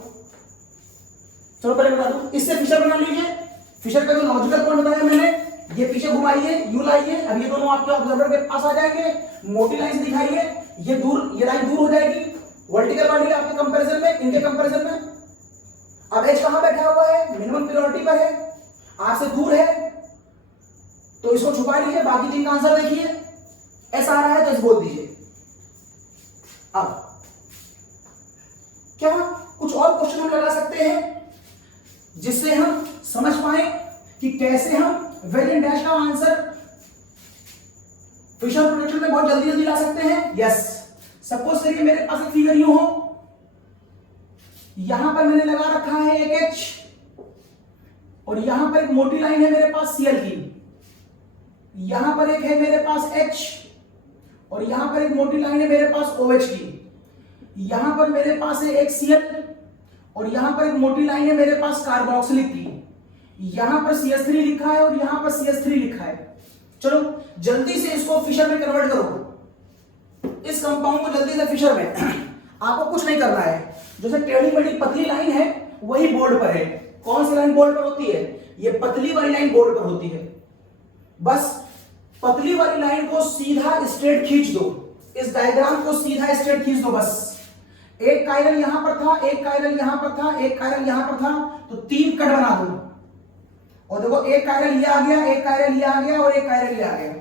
चलो पहले बता दूं, इससे फिशर बना लीजिए। फिशर का जो लॉजिकल पॉइंट बताया मैंने, ये पीछे घुमाइए, यू लाइए, अब ये दोनों आपके ऑब्जर्वर के पास आ जाएंगे, मोटी लाइन से दिखाइए, ये दूर, ये लाइन दूर हो जाएगी वर्टिकल वाली आपके कंपैरिजन में, इनके कंपैरिजन में। अब एच कहां बैठा हुआ है? मिनिमम पीरियोडिटी पर है, आर से दूर है, तो इसको छुपा लीजिए। बाकी तीन का आंसर देखिए, एस आ रहा है तो इस बोल दीजिए। अब क्या कुछ और क्वेश्चन हम लगा सकते हैं जिससे हम समझ पाए कि कैसे हम वेज एंड डैश का आंसर फिशर प्रोडक्शन में बहुत जल्दी जल्दी ला सकते हैं। यस, सपोज करिए मेरे पास एक फिगर यूं हो, यहां पर मैंने लगा रखा है एक एच, और यहां पर एक मोटी लाइन है मेरे पास सीएल की, यहां पर एक है मेरे पास एच, और यहां पर एक मोटी लाइन है मेरे पास OH की, यहां पर मेरे पास है एक सीएल, और यहां पर एक मोटी लाइन है मेरे पास कार्बोक्सिलिक की, यहां पर CH3 लिखा है और यहां पर CH3 लिखा है। चलो जल्दी से इसको फिशर में कन्वर्ट करो, इस कंपाउंड को जल्दी से फिशर में। आपको कुछ नहीं करना है, जैसे टेढ़ी बड़ी पतली लाइन है वही बोर्ड पर है। कौन सी लाइन बोर्ड पर होती है? ये पतली वाली लाइन बोर्ड पर होती है। बस पतली वाली लाइन को सीधा स्ट्रेट खींच दो, इस डायग्राम को सीधा स्ट्रेट खींच दो। बस एक कायरल यहां पर था, एक कायरल यहां पर था, एक कायरल यहां पर था, तो 3 कट बना दो। और देखो एक कायरल ये आ गया, एक कायरल ये आ गया, और एक कायरल ये आ गया।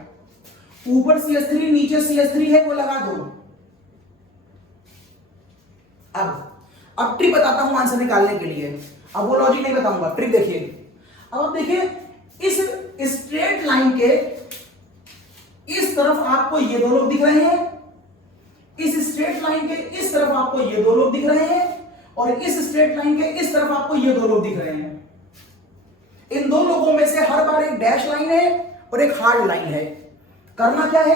ऊपर CH3 नीचे CH3 है, वो लगा दो। अब ट्रिक बताता हूं आंसर निकालने के लिए। अब वो लॉजिक नहीं बताऊंगा, ट्रिक देखिए। अब देखिए इस स्ट्रेट लाइन के इस तरफ आपको ये 2 लोग दिख रहे हैं, इस स्ट्रेट लाइन के इस तरफ आपको ये 2 लोग दिख रहे हैं, और इस स्ट्रेट लाइन के इस तरफ आपको ये 2 लोग दिख रहे हैं। इन 2 लोगों में से हर बार एक डैश लाइन है और एक हार्ड लाइन है। करना क्या है,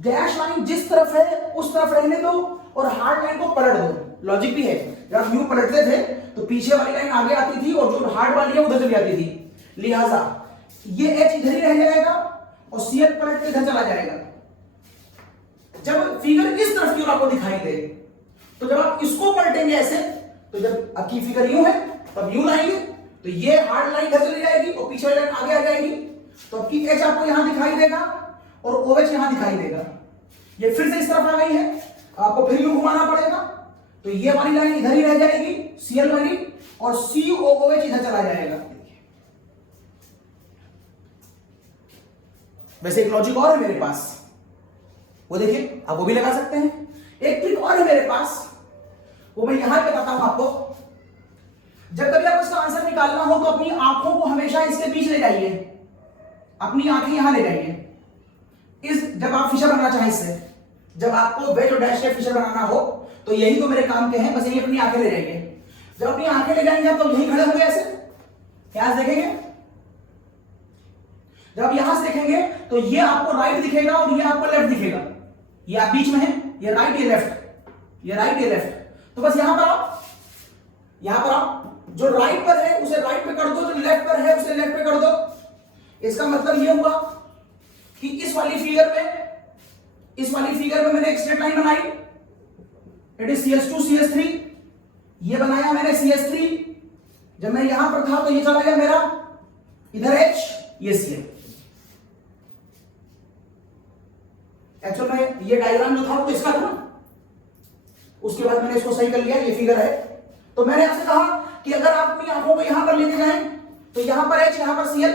डैश लाइन जिस तरफ है उस तरफ रहने दो और हार्ड लाइन को पलट दो। लॉजिक भी है, जब यूं पलटते थे तो पीछे वाली लाइन आगे आती थी और जो हार्ड वाली है उधर चली जाती थी, लिहाजा ये H इधर ही रह जाएगा और CL पलट के इधर चला जाएगा। जब फिगर इस तरफ की ओर आपको दिखाई दे, तो जब आप इसको पलटेंगे ऐसे, तो जब आपकी फिगर यूं है तब यूं लाएंगे, तो ये हार्ड लाइन इधर चली जाएगी और पीछे वाली लाइन आगे आ जाएगी, तो आपकी H आपको यहां दिखाई देगा और OH यहां दिखाई देगा। ये फिर से इस तरफ आ गई है, आपको फिर यूं घुमाना पड़ेगा, तो ये वाली लाइन इधर ही रह जाएगी CL वाली, और COOH इधर चला जाएगा। वैसे एक लॉजिक और है मेरे पास, वो देखिए, आप वो भी लगा सकते हैं। एक ट्रिक और है मेरे पास, वो मैं यहां बताता हूं आपको। जब कभी आपको इसका आंसर निकालना हो तो अपनी आंखों को हमेशा इसके बीच ले जाइए, अपनी आंखें यहां ले जाइए। जब आप फिशर बनाना चाहें, इससे जब आपको वेज और डैश शेप फिशर बनाना हो तो यही तो मेरे काम के हैं, बस यही अपनी आंखें ले जाइए। जब अपनी आंखें ले जाएंगे आप तो यही खड़े होंगे ऐसे, यहां से देखेंगे। जब आप यहां से देखेंगे तो ये आपको राइट दिखेगा और ये आपको लेफ्ट दिखेगा। ये आप बीच में है, ये राइट ये लेफ्ट, ये राइट ये लेफ्ट। तो बस यहां पर आओ, यहां पर आओ, जो राइट पर है उसे राइट पे कर दो, जो लेफ्ट पर है उसे लेफ्ट पे कर दो। इसका मतलब ये हुआ कि इस वाली फिगर में मैंने एक स्ट्रेट लाइन बनाई, इट इज CH2 CH3, ये बनाया मैंने CH3। जब मैं यहां पर था तो ये चला गया मेरा इधर H, ये CL। एक्चुअल में ये डायग्राम जो था वो इसका था ना, उसके बाद मैंने इसको सही कर लिया, ये फिगर है। तो मैंने आपसे कहा कि अगर आप अपनी आंखों को यहां पर लेके जाएं तो यहां पर H, यहां पर CL।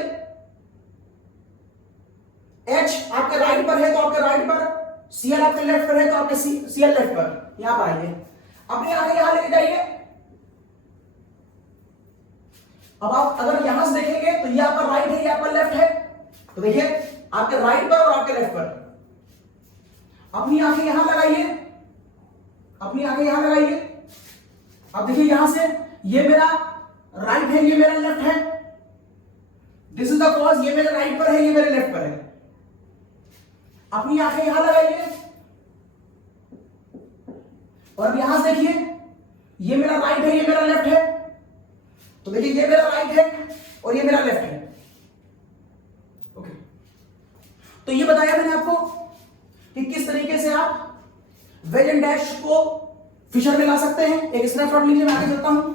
H आपके राइट पर है तो आपके राइट पर, CL आपके लेफ्ट पर है तो आपके CL लेफ्ट पर। यहां पर आइए, अपनी आंखें यहां लेके जाइए। अब आप अगर यहां से देखेंगे तो ये आपका राइट है, ये आपका लेफ्ट है, तो देखिए आपके राइट पर और आपके लेफ्ट पर। अपनी आंखें यहां लगाइए, अपनी आंखें यहां लगाइए। अब देखिए यहां से ये मेरा राइट है, ये मेरा लेफ्ट है, दिस इज द कॉज, ये मेरे राइट पर है, ये मेरे लेफ्ट पर है। अपनी आंखें यहां लगाइए और अब यहां से देखिए, ये मेरा राइट है, ये मेरा लेफ्ट है, तो देखिए ये मेरा राइट है और ये मेरा लेफ्ट है। ओके, तो ये बताया मैंने आपको कि किस तरीके से आप वेज एंड डैश को फिशर में ला सकते हैं। एक स्नैपशॉट लीजिए, मैं आगे चलता हूं।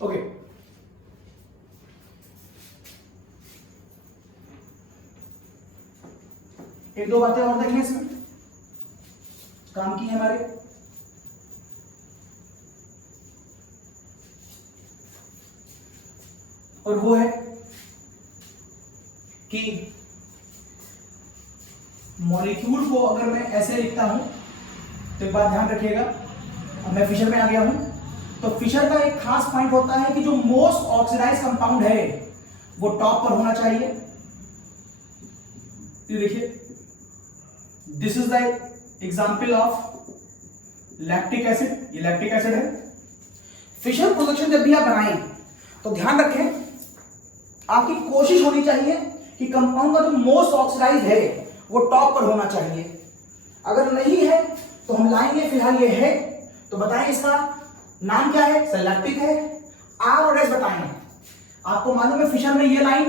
ओके, एक दो बातें और देखें इसमें काम की है हमारे। और वो है कि मॉलिक्यूल को अगर मैं ऐसे लिखता हूं तो एक बात ध्यान रखिएगा, अब मैं फिशर में आ गया हूं तो फिशर का एक खास पॉइंट होता है कि जो मोस्ट ऑक्सीडाइज कंपाउंड है वो टॉप पर होना चाहिए। ये देखिए, this is the example of lactic acid, ये लैक्टिक एसिड है। फिशर प्रोडक्शन जब भी आप बनाएं तो ध्यान रखें, आपकी कोशिश होनी चाहिए कि कंपाउंड का जो मोस्ट ऑक्सीडाइज है वो टॉप पर होना चाहिए। अगर नहीं है तो हम लाएंगे, फिलहाल ये है तो बताएं इसका नाम क्या है, लैक्टिक है। आर और एस बताएं। आपको मालूम है फिशर में ये लाइन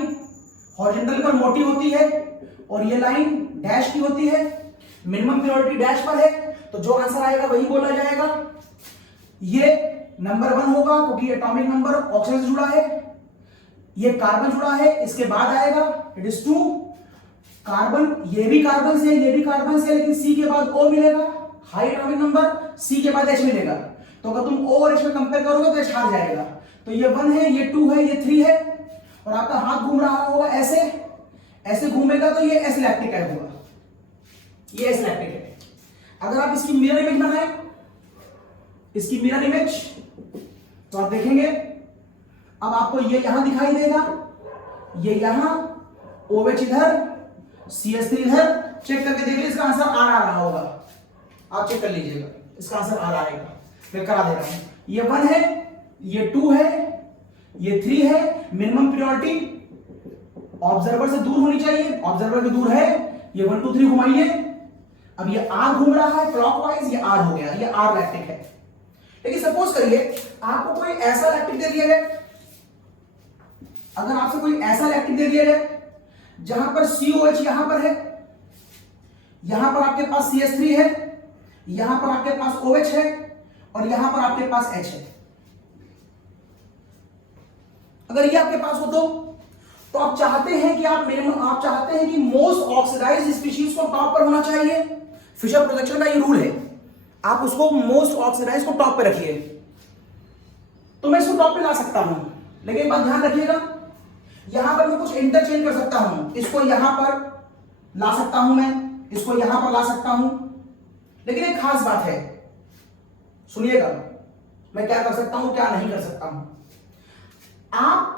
हॉरिजॉन्टल पर मोटी होती है और ये लाइन डैश की होती है, मिनिमम प्योरिटी डैश पर है, तो जो आंसर आएगा वही बोला जाएगा। ये नंबर 1 होगा क्योंकि एटॉमिक नंबर ऑक्सीजन से जुड़ा है, ये कार्बन जुड़ा है, इसके बाद आएगा इट इज 2 कार्बन, ये भी कार्बन से, ये भी कार्बन से, लेकिन सी के बाद O मिलेगा, हाई एटॉमिक नंबर, सी के बाद H मिलेगा। तो अगर तुम O और H में कंपेयर करोगे तो H हार जाएगा। तो ये 1 है, ये 2 है, ये 3 है, और आपका हाथ घूम रहा होगा ऐसे, ऐसे घूमेगा तो ये एस लैक्टिक एसिड होगा, ये एस लैक्टिक है। अगर आप इसकी मिरर इमेज बनाएं, इसकी मिरर इमेज, तो आप देखेंगे अब आपको ये यहां दिखाई देगा, ये यहां, OH इधर, CH3 इधर। चेक करके देखिए, इसका आंसर आर आ रहा होगा, आप चेक कर लीजिएगा, इसका आंसर आर आएगा। मैं करा दे रहा हूं, ये 1 है, ये 2 है, ये 3 है, मिनिमम प्योरिटी ऑब्जर्वर से दूर होनी चाहिए, ऑब्जर्वर के दूर है, ये 1 2 3 घुमाइए, अब ये आर घूम रहा है क्लॉकवाइज, ये आर हो गया, ये आर लैक्टिक है। लेकिन सपोज करिए आपको कोई ऐसा लैक्टिक दे दिया जाए, अगर आपसे कोई ऐसा लैक्टिक दे दिया जाए जहां पर COH यहां पर है, यहां पर आपके पास CH3 है, यहां पर आपके पास OH है, और यहां पर आपके पास H है। अगर ये आपके पास हो तो आप चाहते हैं कि आप चाहते हैं कि मोस्ट ऑक्सीडाइज्ड स्पीशीज को टॉप पर होना चाहिए। फिशर प्रोडक्शन का ये रूल है, आप उसको मोस्ट ऑक्सीडाइज्ड को टॉप पे रखिए। तो मैं इसको टॉप पे ला सकता हूं, लेकिन एक बात ध्यान रखिएगा, यहां पर मैं कुछ इंटरचेंज कर सकता हूं, इसको यहां पर ला सकता हूं, मैं इसको यहां पर ला सकता हूं। लेकिन एक खास बात है, सुनिएगा, मैं क्या कर सकता हूं, क्या नहीं कर सकता हूं। आप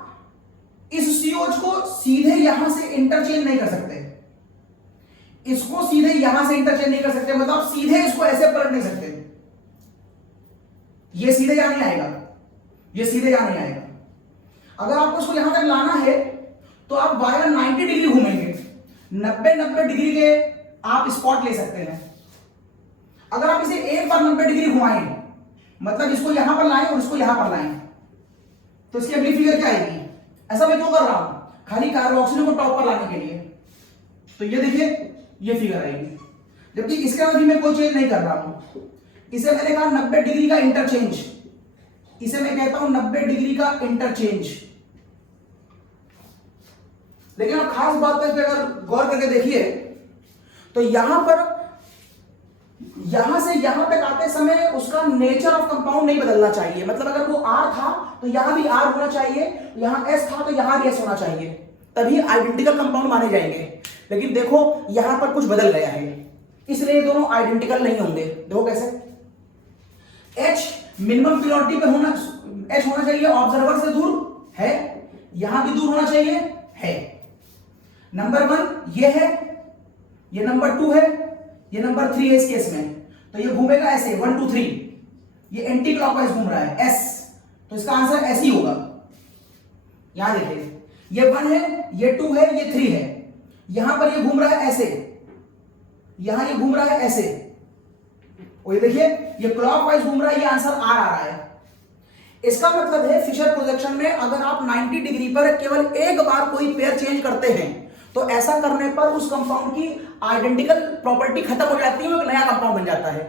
इस COH को सीधे यहां से इंटरचेंज नहीं कर सकते, इसको सीधे यहां से इंटरचेंज नहीं कर सकते, मतलब सीधे इसको ऐसे पलट नहीं सकते, ये सीधे यहां नहीं आएगा, ये सीधे यहां नहीं आएगा। अगर आपको इसको यहां तक लाना है तो आप वाया 90 डिग्री घूमेंगे, 90 डिग्री के आप स्पॉट ले सकते हैं। अगर आप इसे एक बार 90 डिग्री घुमाएं, मतलब इसको यहां पर लाएं और इसको यहां पर लाएं, तो इसकी अगली फिगर क्या आएगी। ऐसा मैं क्यों कर रहा हूं, खाली कार्बोक्सिल को टॉप पर लाने के लिए। तो ये देखिए, ये फिगर आएगी, जबकि इसके अंदर भी मैं कोई चेंज नहीं कर रहा हूं। इसे मैंने कहा 90 डिग्री का इंटरचेंज, इसे मैं कहता हूं 90 डिग्री का इंटरचेंज। लेकिन आप खास बात पर अगर गौर करके देखिए तो यहां पर, यहां से यहां तक आते समय उसका नेचर ऑफ कंपाउंड नहीं बदलना चाहिए। मतलब अगर वो R था तो यहां भी R होना चाहिए, यहां S था तो यहां भी S होना चाहिए, तभी आइडेंटिकल कंपाउंड माने जाएंगे। लेकिन देखो यहां पर कुछ बदल गया है, इसलिए दोनों आइडेंटिकल नहीं होंगे। देखो कैसे, H मिनिमम प्योरिटी पे होना, H होना चाहिए ऑब्जर्वर से दूर है, यहां भी दूर होना चाहिए है। नंबर 1 ये है, ये नंबर 2 है, ये नंबर 3 है इस केस में, तो ये घूमेगा ऐसे 1 2 3, ये एंटी क्लॉकवाइज घूम रहा है S, तो इसका आंसर S ही होगा। यहां देखिए, ये 1 है, ये 2 है, ये 3 है, यहां पर ये घूम रहा है ऐसे, यहां ये घूम रहा है ऐसे, और ये देखिए ये क्लॉकवाइज घूम रहा है, ये आंसर R आ रहा है। इसका मतलब है फिशर प्रोजेक्शन में अगर आप 90 डिग्री पर केवल एक बार कोई पेयर चेंज करते हैं तो ऐसा करने पर उस कंपाउंड की आइडेंटिकल प्रॉपर्टी खत्म हो जाती है, एक नया कंपाउंड बन जाता है।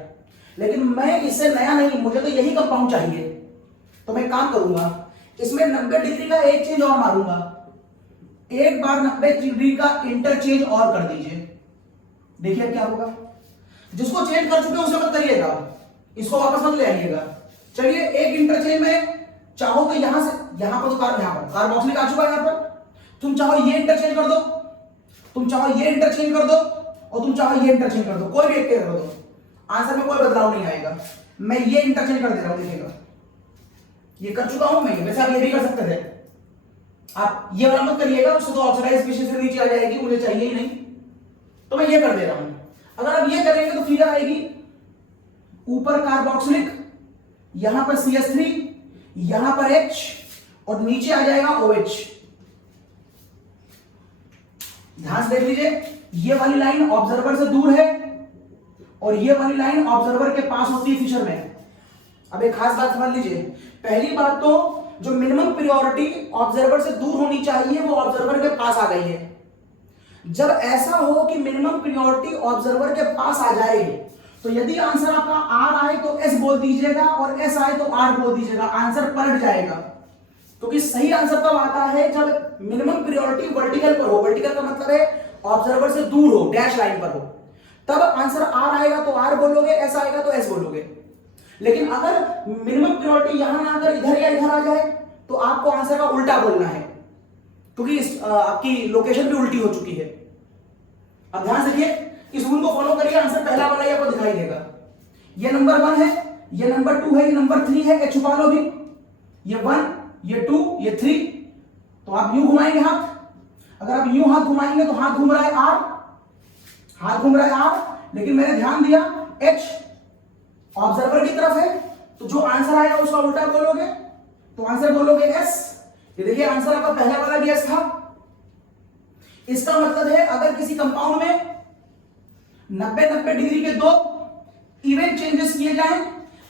लेकिन मैं इससे नया नहीं, मुझे तो यही कंपाउंड चाहिए, तो मैं काम करूंगा, इसमें 90 डिग्री का एक चेंज और मारूंगा, एक बार 90 डिग्री का इंटरचेंज और कर दीजिए, देखिए क्या होगा। जिसको चेंज कर चुके उसे मत करिएगा, इसको वापस मत ले आइएगा। चलिए एक इंटरचेंज में चाहो तो यहां से यहां पर, तो यहां पर कार्बोक्सिलिक आ चुका है, यहां पर तुम चाहो ये इंटरचेंज कर दो, तुम चाहो ये इंटरचेंज कर दो, और तुम चाहो ये इंटरचेंज कर दो, कोई भी एक कर दो, आंसर में कोई बदलाव नहीं आएगा। मैं ये इंटरचेंज कर दे रहा हूं, देखिएगा ये कर चुका हूं मैं, वैसे आप ये भी कर सकते थे। आप ये वाला मत करिएगा, उससे तो ऑक्सीडाइज स्पीशीज से नीचे आ जाएगी, मुझे चाहिए ही नहीं, तो मैं ये कर दे रहा हूं। अगर आप ये करेंगे तो फिगर आएगी ऊपर कार्बोक्सिलिक, यहां पर CH3, यहां पर H और नीचे आ जाएगा OH। ध्यान से देख लीजिए, ये वाली लाइन ऑब्जर्वर से दूर है और ये वाली लाइन ऑब्जर्वर के पास होती है फिशर में। अब एक खास बात समझ लीजिए, पहली बात तो जो मिनिमम प्रायोरिटी ऑब्जर्वर से दूर होनी चाहिए वो ऑब्जर्वर के पास आ गई है। जब ऐसा हो कि मिनिमम प्रायोरिटी ऑब्जर्वर के पास आ जाए, तो यदि आंसर आपका R आए तो S बोल दीजिएगा और S आए तो R बोल दीजिएगा, आंसर पलट जाएगा। क्योंकि सही आंसर तब आता है जब मिनिमम प्रायोरिटी वर्टिकल पर हो, वर्टिकल का मतलब है ऑब्जर्वर से दूर हो, डैश लाइन पर हो, तब आंसर R आएगा तो R बोलोगे, S आएगा तो S बोलोगे। लेकिन अगर मिनिमम प्रायोरिटी यहां ना आकर इधर या इधर आ जाए तो आपको आंसर का उल्टा बोलना है, क्योंकि आपकी लोकेशन भी उल्टी हो चुकी है। अब ध्यान से देखिए, इस रूल को फॉलो करिए, आंसर पहला वाला ही आपको दिखाई देगा। ये नंबर 1 है, ये नंबर 2 है, ये नंबर 3 है, ये छुपा लो भी, ये 1, ये 2, ये 3। तो आप यूं घुमाएंगे हाथ, अगर आप यूं हाथ घुमाएंगे तो हाथ घूम रहा है R, हाथ घूम रहा है R, लेकिन मैंने ध्यान दिया H ऑब्जर्वर की तरफ है, तो जो आंसर आएगा उसका उल्टा बोलोगे तो आंसर बोलोगे S। ये देखिए आंसर आपका पहला वाला भी S था। इसका मतलब है अगर किसी कंपाउंड में 90-90 डिग्री के दो इवेंट चेंजेस किए जाएं,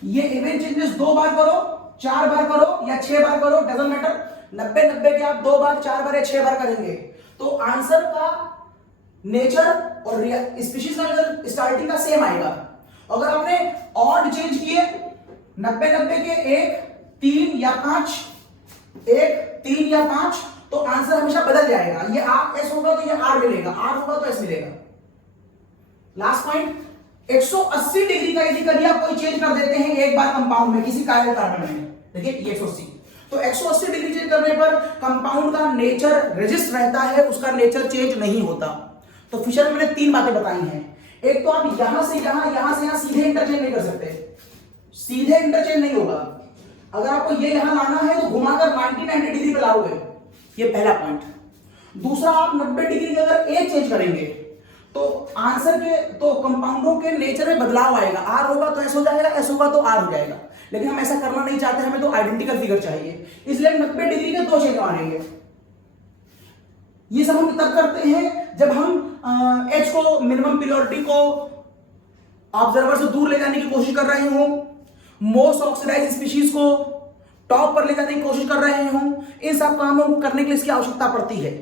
ये इवेंट चेंजेस 2 बार करो, 4 बार करो या 6 बार करो, डजंट मैटर, 90-90 के आप 2 बार, 4 बार या 6 बार करेंगे तो आंसर का नेचर और स्पीशीज का नेचर स्टार्टिंग का सेम आएगा। अगर आपने ऑड चेंज किए 90-90 के 1, 3 या 5, 1, 3 या 5, तो आंसर हमेशा बदल जाएगा। ये S होगा तो ये R मिलेगा, R होगा तो S मिलेगा। लास्ट पॉइंट, 180 डिग्री का यदि कभी आप कोई चेंज कर देते हैं एक बार कंपाउंड में, किसी कायल कार्बन में, देखिए ये 180, तो 180 डिग्री चेंज करने पर कंपाउंड का नेचर रेजिस्ट रहता है, उसका नेचर चेंज नहीं होता। तो फिशर में मैंने 3 बातें बताई हैं। एक तो आप यहां से यहां सीधे इंटरचेंज नहीं कर सकते, सीधे इंटरचेंज नहीं होगा। अगर आपको ये यहां लाना है तो घुमाकर 90-90 डिग्री पे लाओगे, ये पहला पॉइंट। दूसरा, आप 90 डिग्री के अगर एक चेंज करेंगे तो आंसर के तो कंपाउंडों के नेचर में बदलाव आएगा, R होगा तो S हो जाएगा, S होगा तो R हो जाएगा। लेकिन हम ऐसा करना नहीं चाहते, हमें तो आइडेंटिकल फिगर चाहिए, इसलिए 90 डिग्री के 2 चेंज मानेंगे। ये सब हम तब करते हैं जब हम H को मिनिमम प्रायोरिटी को ऑब्जर्वर से दूर ले जाने की कोशिश कर रहे हो, मोस्ट ऑक्सीडाइज्ड स्पीशीज को टॉप पर ले जाने की कोशिश कर रहे हो, इन सब कामों को करने के लिए इसकी आवश्यकता पड़ती है।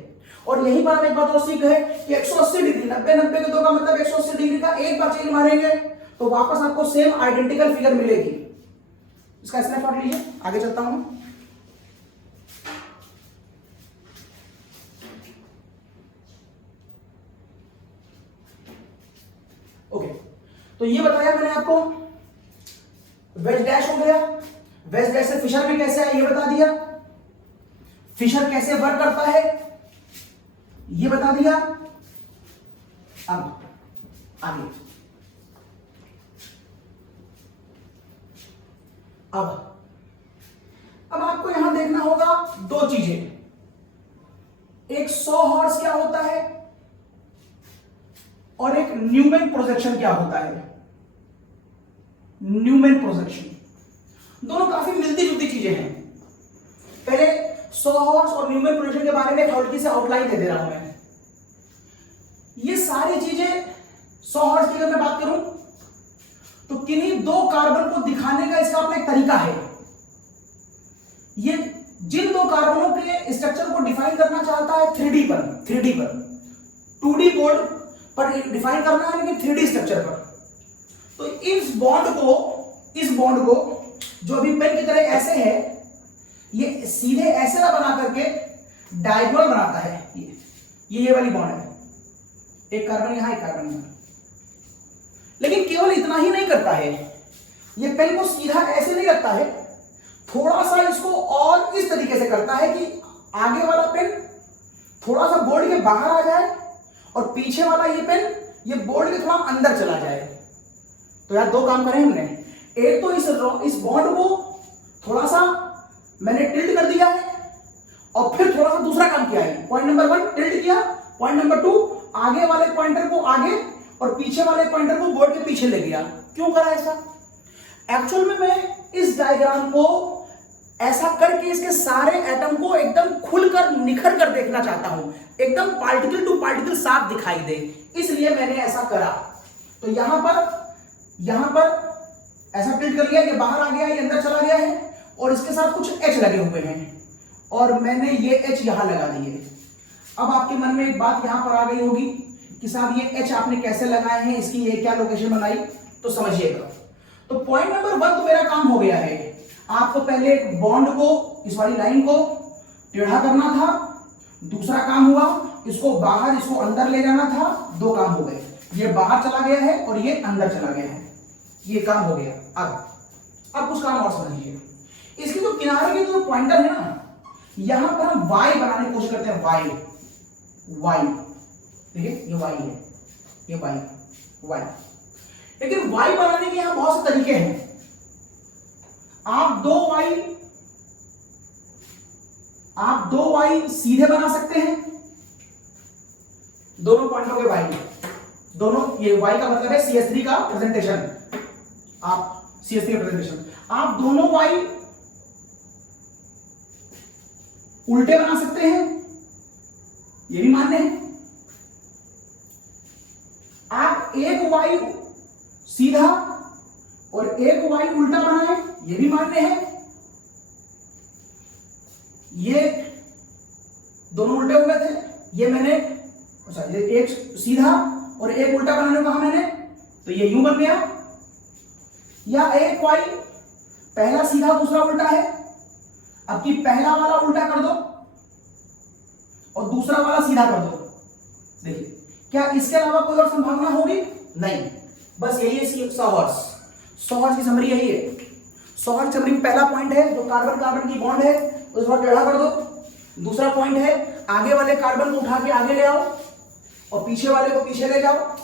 और यही पर हम एक बात और सीख गए कि 180 डिग्री 90-90 के 2 का मतलब 180 डिग्री का एक बार चेंज मारेंगे तो वापस आपको सेम आइडेंटिकल फिगर मिलेगी। इसका स्नैपशॉट लीजिए, आगे चलता हूं। ओके, तो ये बताया मैंने आपको, वेज डैश हो गया, वेज डैश से फिशर में कैसे है ये बता दिया, फिशर कैसे वर्क करता है ये बता दिया। अब आगे, अब आपको यहां देखना होगा 2 चीजें, एक सॉ हॉर्स क्या होता है और एक न्यूमैन प्रोजेक्शन क्या होता है। न्यूमैन प्रोजेक्शन दोनों काफी मिलती जुलती चीजें हैं। पहले सॉ हॉर्स और न्यूमैन प्रोजेक्शन के बारे में हल्की से आउटलाइन दे रहा हूं मैं। ये सारी चीजें सॉ हॉर्स की अगर मैं बात करूं तो किन्हीं 2 कार्बन को दिखाने का इसका अपना एक तरीका है। ये जिन 2 कार्बनों के स्ट्रक्चर को डिफाइन करना चाहता है 3D पर 2D बोर्ड पर डिफाइन करना है, लेकिन 3D स्ट्रक्चर पर। तो इस बॉन्ड को जो अभी पेन की तरह ऐसे है, ये सीधे ऐसे ना बना करके डायगोनल बनाता है। ये वाली बॉन्ड है, एक कार्बन यहां, एक कार्बन यहां। लेकिन केवल इतना ही नहीं करता है, ये पेन को सीधा ऐसे नहीं रखता है, थोड़ा सा इसको और इस तरीके से करता है कि आगे वाला पेन थोड़ा सा बोर्ड के बाहर आ जाए और पीछे वाला ये पेन ये बोर्ड के थोड़ा अंदर चला जाए। तो यार 2 काम करें हमने, एक तो इस बॉन्ड को थोड़ा सा मैंने टिल्ट कर दिया है और फिर थोड़ा सा दूसरा काम किया है। पॉइंट नंबर 1 टिल्ट किया, पॉइंट नंबर 2 आगे वाले पॉइंटर को आगे और पीछे वाले पॉइंटर को बोर्ड के पीछे ले गया। क्यों करा ऐसा? एक्चुअल में मैं इस डायग्राम को ऐसा करके इसके सारे एटम को एकदम खुलकर निखर कर देखना चाहता हूं, एकदम पार्टिकल टू पार्टिकल साफ दिखाई दे, इसलिए मैंने ऐसा करा। तो यहां पर ऐसा टिल्ट कर लिया, ये बाहर आ गया, ये अंदर चला गया है और इसके साथ कुछ एच लगे हुए हैं और मैंने ये एच यहां लगा दिए। अब आपके मन में एक बात यहां पर आ गई होगी कि साहब ये एच आपने कैसे लगाए हैं, इसकी ये क्या लोकेशन बनाई, तो समझिएगा। तो पॉइंट नंबर 1 तो मेरा काम हो गया है। आपको पहले एक बॉन्ड को, इस वाली लाइन को टेढ़ा करना था, दूसरा काम हुआ इसको बाहर इसको अंदर ले जाना था, 2 काम हो गए। ये बाहर चला गया है और ये अंदर चला गया है, ये काम हो गया। अब कुछ काम और समझिए। इसके जो किनारे के जो पॉइंटर है ना, यहां पर हम वाई बनाने की कोशिश करते हैं, वाई ठीक है, ये वाई है, ये वाई। लेकिन वाई बनाने के यहां बहुत से तरीके हैं। आप दो वाई सीधे बना सकते हैं, दोनों पॉइंटों के वाई, दोनों, ये वाई का मतलब है CS3 का प्रेजेंटेशन, आप CS3 का प्रेजेंटेशन, आप दोनों वाई उल्टे बना सकते हैं, ये भी मान्य है। आप एक वाई सीधा और एक वाई उल्टा बनाए, ये भी मान्य है। ये दोनों उल्टे हुए थे, ये मैंने, अच्छा ये एक सीधा और एक उल्टा बनाने को कहा मैंने, तो ये यूं बन गया। या एक वाई पहला सीधा दूसरा उल्टा है, अब की पहला वाला उल्टा कर दो और दूसरा वाला सीधा कर दो। देखिए, क्या इसके अलावा कोई और संभावना होगी? नहीं, बस यही है सॉहर्ट्ज की समरी, यही है। सॉहर्ट्ज समरी में पहला पॉइंट है जो कार्बन कार्बन की बॉन्ड है, उसको टेढ़ा कर दो। दूसरा पॉइंट है आगे वाले कार्बन को उठा के आगे ले आओ और पीछे वाले को पीछे ले जाओ।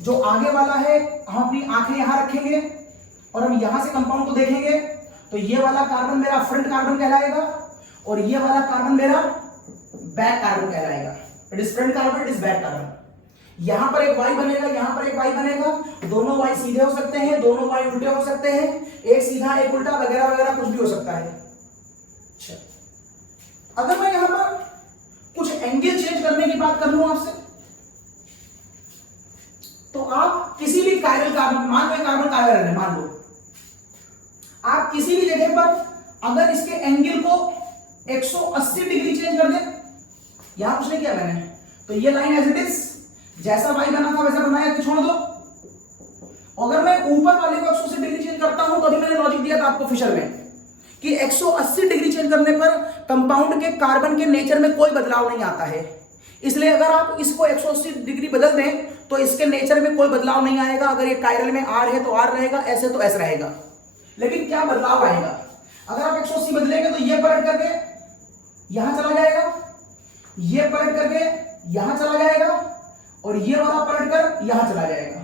जो आगे वाला है हम अपनी आंखें यहां रखेंगे और हम यहां से कंपाउंड को देखेंगे, तो ये वाला कार्बन मेरा फ्रंट कार्बन कहलाएगा और ये वाला कार्बन मेरा बैक कार्बन कहलाएगा। It is front carbon, it is back carbon. यहां पर एक वाई बनेगा, यहां पर एक वाई बनेगा, दोनों वाई सीधे हो सकते हैं, दोनों वाई उल्टे हो सकते हैं, एक सीधा एक उल्टा वगैरह वगैरह कुछ भी हो सकता है। अच्छा, अगर मैं यहां पर कुछ एंगल चेंज करने की बात कर लूं आपसे, तो आप किसी भी कायरल कार्बन, मान लो कार्बन कायरल है, मान लो आप किसी भी जगह पर अगर इसके एंगल को 180 डिग्री चेंज कर दें, यहां कुछ नहीं किया मैंने, तो ये लाइन एज इट इज जैसा वाई बना था वैसा बनाया कि छोड़ दो। अगर मैं ऊपर वाले को 180 डिग्री चेंज करता हूं, तो अभी मैंने लॉजिक दिया था आपको फिशर में कि 180 डिग्री चेंज करने पर कंपाउंड के कार्बन के नेचर में कोई बदलाव नहीं आता है। इसलिए अगर आप इसको 180 डिग्री बदल दें तो इसके नेचर में कोई बदलाव नहीं आएगा। अगर ये कायरल में आर है तो आर रहेगा, ऐसे तो ऐसे रहेगा। लेकिन क्या बदलाव आएगा? अगर आप 180 बदलेंगे तो ये पलट करके यहां चला जाएगा, ये पलट करके यहां चला जाएगा और ये वाला पलट कर यहां चला जाएगा।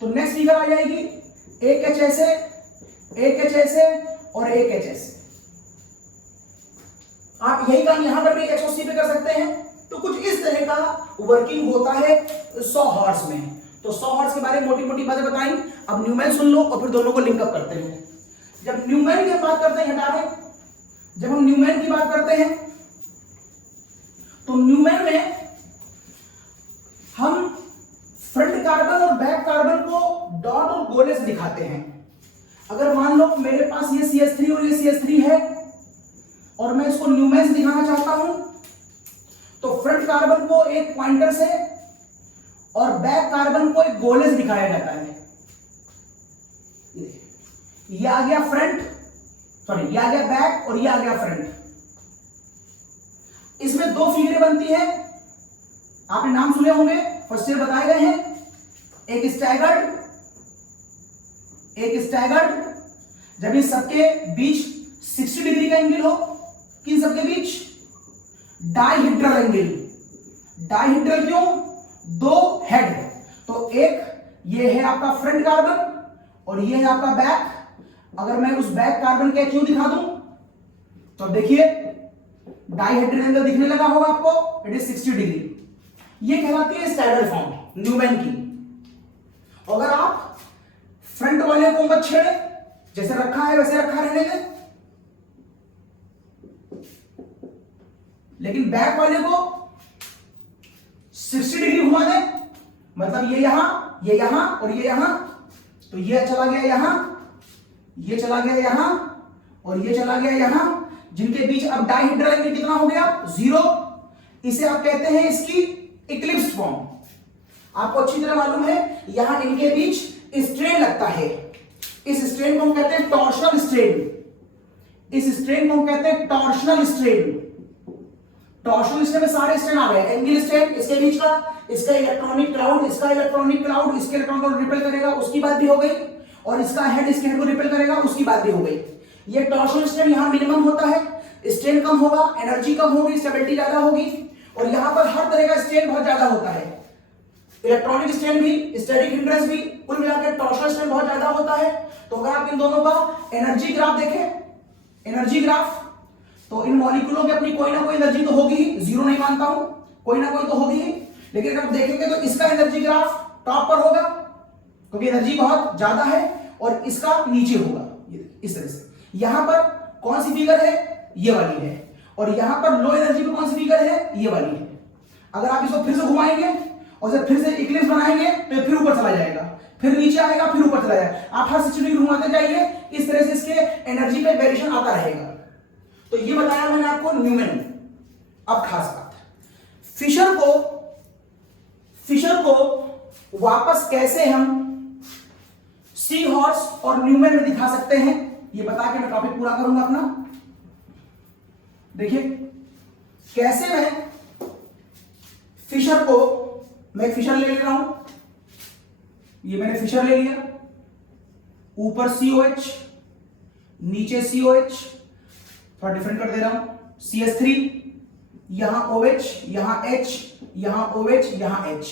तो नेक्स्ट फिगर आ जाएगी एक एच ऐसे, एक एच ऐसे और एक एच ऐसे। आप यही काम यहां पर भी 180 पे कर सकते हैं। तो कुछ इस तरह का वर्किंग होता है 100 हॉर्स में। तो 100 हॉर्स के बारे में मोटी मोटी बातें बताई। अब न्यूमेन सुन लो और फिर दोनों को लिंकअप करते हैं। जब न्यूमेन की बात करते हैं, हटा दें, जब हम न्यूमेन की बात करते हैं तो न्यूमेन में हम फ्रंट कार्बन और बैक कार्बन को डॉट और गोले से दिखाते हैं। अगर मान लो मेरे पास ये CH3 और ये CH3 है और मैं इसको न्यूमेन से दिखाना चाहता हूं, तो फ्रंट कार्बन को एक पॉइंटर से और बैक कार्बन को एक गोले से दिखाया जाता है। ये आ गया फ्रंट, सॉरी ये आ गया बैक और ये आ गया फ्रंट। इसमें 2 फिगरें बनती है, आपने नाम सुने होंगे, फर्स्ट ईयर बताए गए हैं। एक स्टैगर्ड, एक स्टैगर्ड, जब इस सबके बीच 60 डिग्री का एंगल हो, किन सबके बीच? Dihedral angle. डाइहेड्रल क्यों? 2 हेड, तो एक ये है आपका फ्रंट कार्बन और ये है आपका बैक। अगर मैं उस बैक कार्बन के क्यों दिखा दूं, तो अब देखिए डाइहेड्रल एंगल दिखने लगा होगा आपको, इट इज 60 डिग्री। ये कहलाती है स्टैगर्ड फॉर्म, न्यूमैन की। अगर आप फ्रंट वाले को मत छेड़े, जैसे रखा है वैसे रखा रहने दें, लेकिन बैक वाले को 60 डिग्री घुमा दें, मतलब ये यहां और ये यहां, तो ये चला गया यहां, ये चला गया यहां और ये चला गया यहां, जिनके बीच अब डाइहेड्रल एंगल कितना हो गया, 0। इसे आप कहते हैं इसकी इक्लिप्स फॉर्म। आपको अच्छी तरह मालूम है यहां इनके बीच स्ट्रेन लगता है, इस स्ट्रेन को हम कहते हैं टॉर्शनल स्ट्रेन, इस स्ट्रेन को हम कहते हैं टॉर्शनल स्ट्रेन। टॉर्शनल स्ट्रेन में सारे स्ट्रेन आ गए, एंगल स्ट्रेन इसके बीच का, इसका इलेक्ट्रॉनिक क्लाउड, इसका इलेक्ट्रॉनिक क्लाउड, इसके इलेक्ट्रॉन को रिपेल करेगा, उसकी बात भी हो गई, और इसका हेड इसके हेड को रिपेल करेगा, उसकी बात भी हो गई। ये टॉर्शनल स्ट्रेन यहां मिनिमम होता है, स्ट्रेन कम होगा, एनर्जी कम होगी, स्टेबिलिटी ज्यादा होगी, और यहां पर हर तरह का स्ट्रेन बहुत ज्यादा होता है, इलेक्ट्रॉनिक स्ट्रेन भी, स्टैटिक हिंड्रेंस भी, कुल मिलाकर टॉर्शनल स्ट्रेन बहुत ज्यादा होता है। तो अगर आप इन दोनों का एनर्जी ग्राफ देखें, एनर्जी ग्राफ, तो इन मॉलिक्यूलों की अपनी कोई ना कोई एनर्जी तो होगी ही, जीरो नहीं मानता हूं, कोई ना कोई तो होगी ही, लेकिन अगर आप देखेंगे तो इसका एनर्जी ग्राफ टॉप पर होगा क्योंकि एनर्जी बहुत ज्यादा है, और इसका नीचे होगा इस तरह से। यहां पर कौन सी फिगर है, ये वाली है, और यहां पर लो एनर्जी पे कौन सी फिगर है, ये वाली है। अगर आप इसको फिर से घुमाएंगे और जब फिर से इक्लिप्स बनाएंगे तो फिर ऊपर चला जाएगा, फिर नीचे आएगा, फिर ऊपर चला जाएगा। आप हर 60 डिग्री घुमाते जाइए, इस तरह से इसके एनर्जी पे वेरिएशन आता रहेगा। तो ये बताया मैंने आपको न्यूमैन। अब खास बात, फिशर को वापस कैसे हम सी हॉर्स और न्यूमैन में दिखा सकते हैं, ये बता के मैं टॉपिक पूरा करूंगा अपना। देखिए कैसे मैं फिशर ले रहा हूं, ये मैंने फिशर ले लिया, ऊपर COH, नीचे COH, थोड़ा डिफरेंट कर दे रहा हूं, CH3, यहां OH, यहां H, यहां OH, यहां H।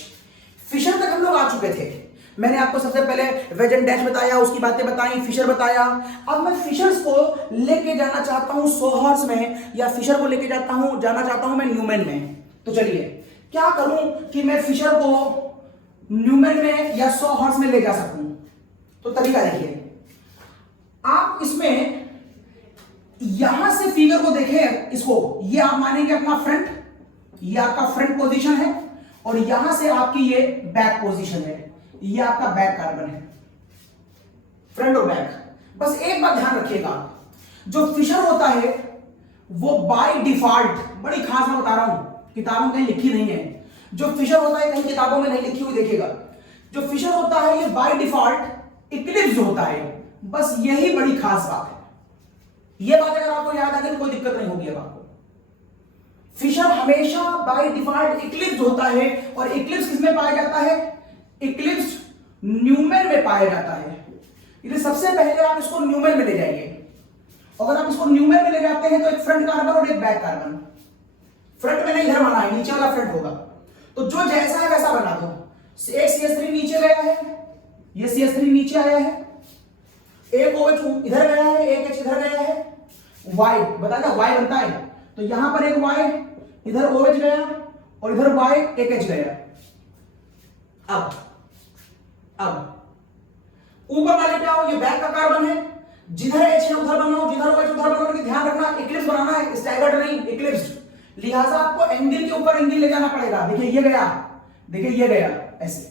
फिशर तक हम लोग आ चुके थे। मैंने आपको सबसे पहले वेज एंड डैश बताया, उसकी बातें बताई, फिशर बताया। अब मैं फिशर्स को लेके जाना चाहता हूं सोहर्स में, या फिशर को लेके जाना चाहता हूं मैं न्यूमैन में। तो चलिए क्या करूं कि मैं फिशर को न्यूमैन में या सोहर्स में ले जा सकूं। तो तरीका देखिए, आप इसमें यहां से फिगर को देखें, इसको ये आप मानेंगे अपना फ्रंट, ये आपका फ्रंट पोजीशन है, और यहां से आपकी ये बैक पोजीशन है, ये आपका बैक कार्बन है, फ्रंट और बैक। बस एक बात ध्यान रखिएगा, जो फिशर होता है वो बाय डिफॉल्ट, बड़ी खास मैं बता रहा हूं, किताबों में कहीं लिखी नहीं है, जो फिशर होता है कहीं किताबों में नहीं लिखी हुई, देखिएगा जो फिशर होता है ये बाय डिफॉल्ट इक्लिप्स होता है। बस यही बड़ी खास बात है। ये बात अगर आपको याद आ गई कोई दिक्कत नहीं होगी। अब आपको फिशर हमेशा बाय डिफॉल्ट इक्लिप्स होता है, और इक्लिप्स किसमें पाया जाता है, इक्लिप्स न्यूमैन में पाया जाता है। इसलिए सबसे पहले आप इसको न्यूमैन में ले जाइए। अगर आप इसको न्यूमैन में ले जाते हैं तो एक फ्रंट कार्बन और एक बैक कार्बन, फ्रंट में नहीं इधर बना है, नीचे वाला फ्रंट होगा, तो जो जैसा है वैसा बना दो। एक CH3 नीचे गया है, ये CH3 नीचे आया है, एक OH इधर गया है, एक H इधर गया है, Y बता था Y बनता है, तो यहां पर एक Y, इधर OH गया और इधर Y, एक H गया। अब ऊपर वाले पे आओ, ये बैक का कार्बन है, जिधर H है उधर बनाओ, जिधर OH उधर बनाओ, लेकिन ध्यान रखना इक्लिप्स बनाना है, स्टैगर्ड नहीं, इक्लिप्स। लिहाजा आपको एंगल के ऊपर एंगल ले जाना पड़ेगा। देखिए ये गया, देखिए ये गया ऐसे,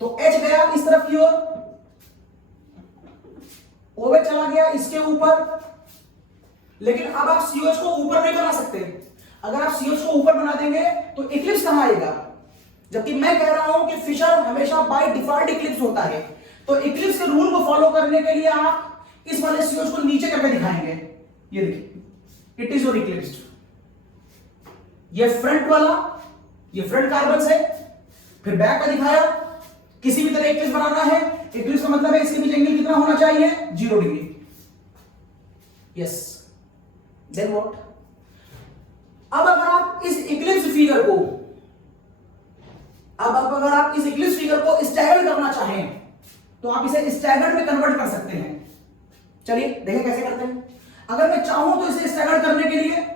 तो H गया इस तरफ की ओर, OH चला गया इसके ऊपर, लेकिन अब आप COH को ऊपर नहीं बना सकते। अगर आप COH को ऊपर बना देंगे तो इक्लिप्स कहां आएगा, जबकि मैं कह रहा हूं कि फिशर हमेशा बाय डिफॉल्ट इक्लिप्स होता है। तो इक्लिप्स के रूल को फॉलो करने के लिए आप इस वाले COH को नीचे करके दिखाएंगे। ये देखिए, इट इज योर इक्लिप्स। ये फ्रंट वाला, ये फ्रंट कार्बन से, फिर बैक का दिखाया। किसी भी तरह इक्लिप्स बनाना है, इक्लिप्स का मतलब है इसके बीच एंगल कितना होना चाहिए, 0 डिग्री। Yes, then what? अब अगर आप इस इक्लिप्स फिगर को स्टैगर्ड करना चाहें तो आप इसे स्टैगर्ड में कन्वर्ट कर सकते हैं। चलिए देखें कैसे करते हैं। अगर मैं चाहूं तो इसे स्टैगर्ड करने के लिए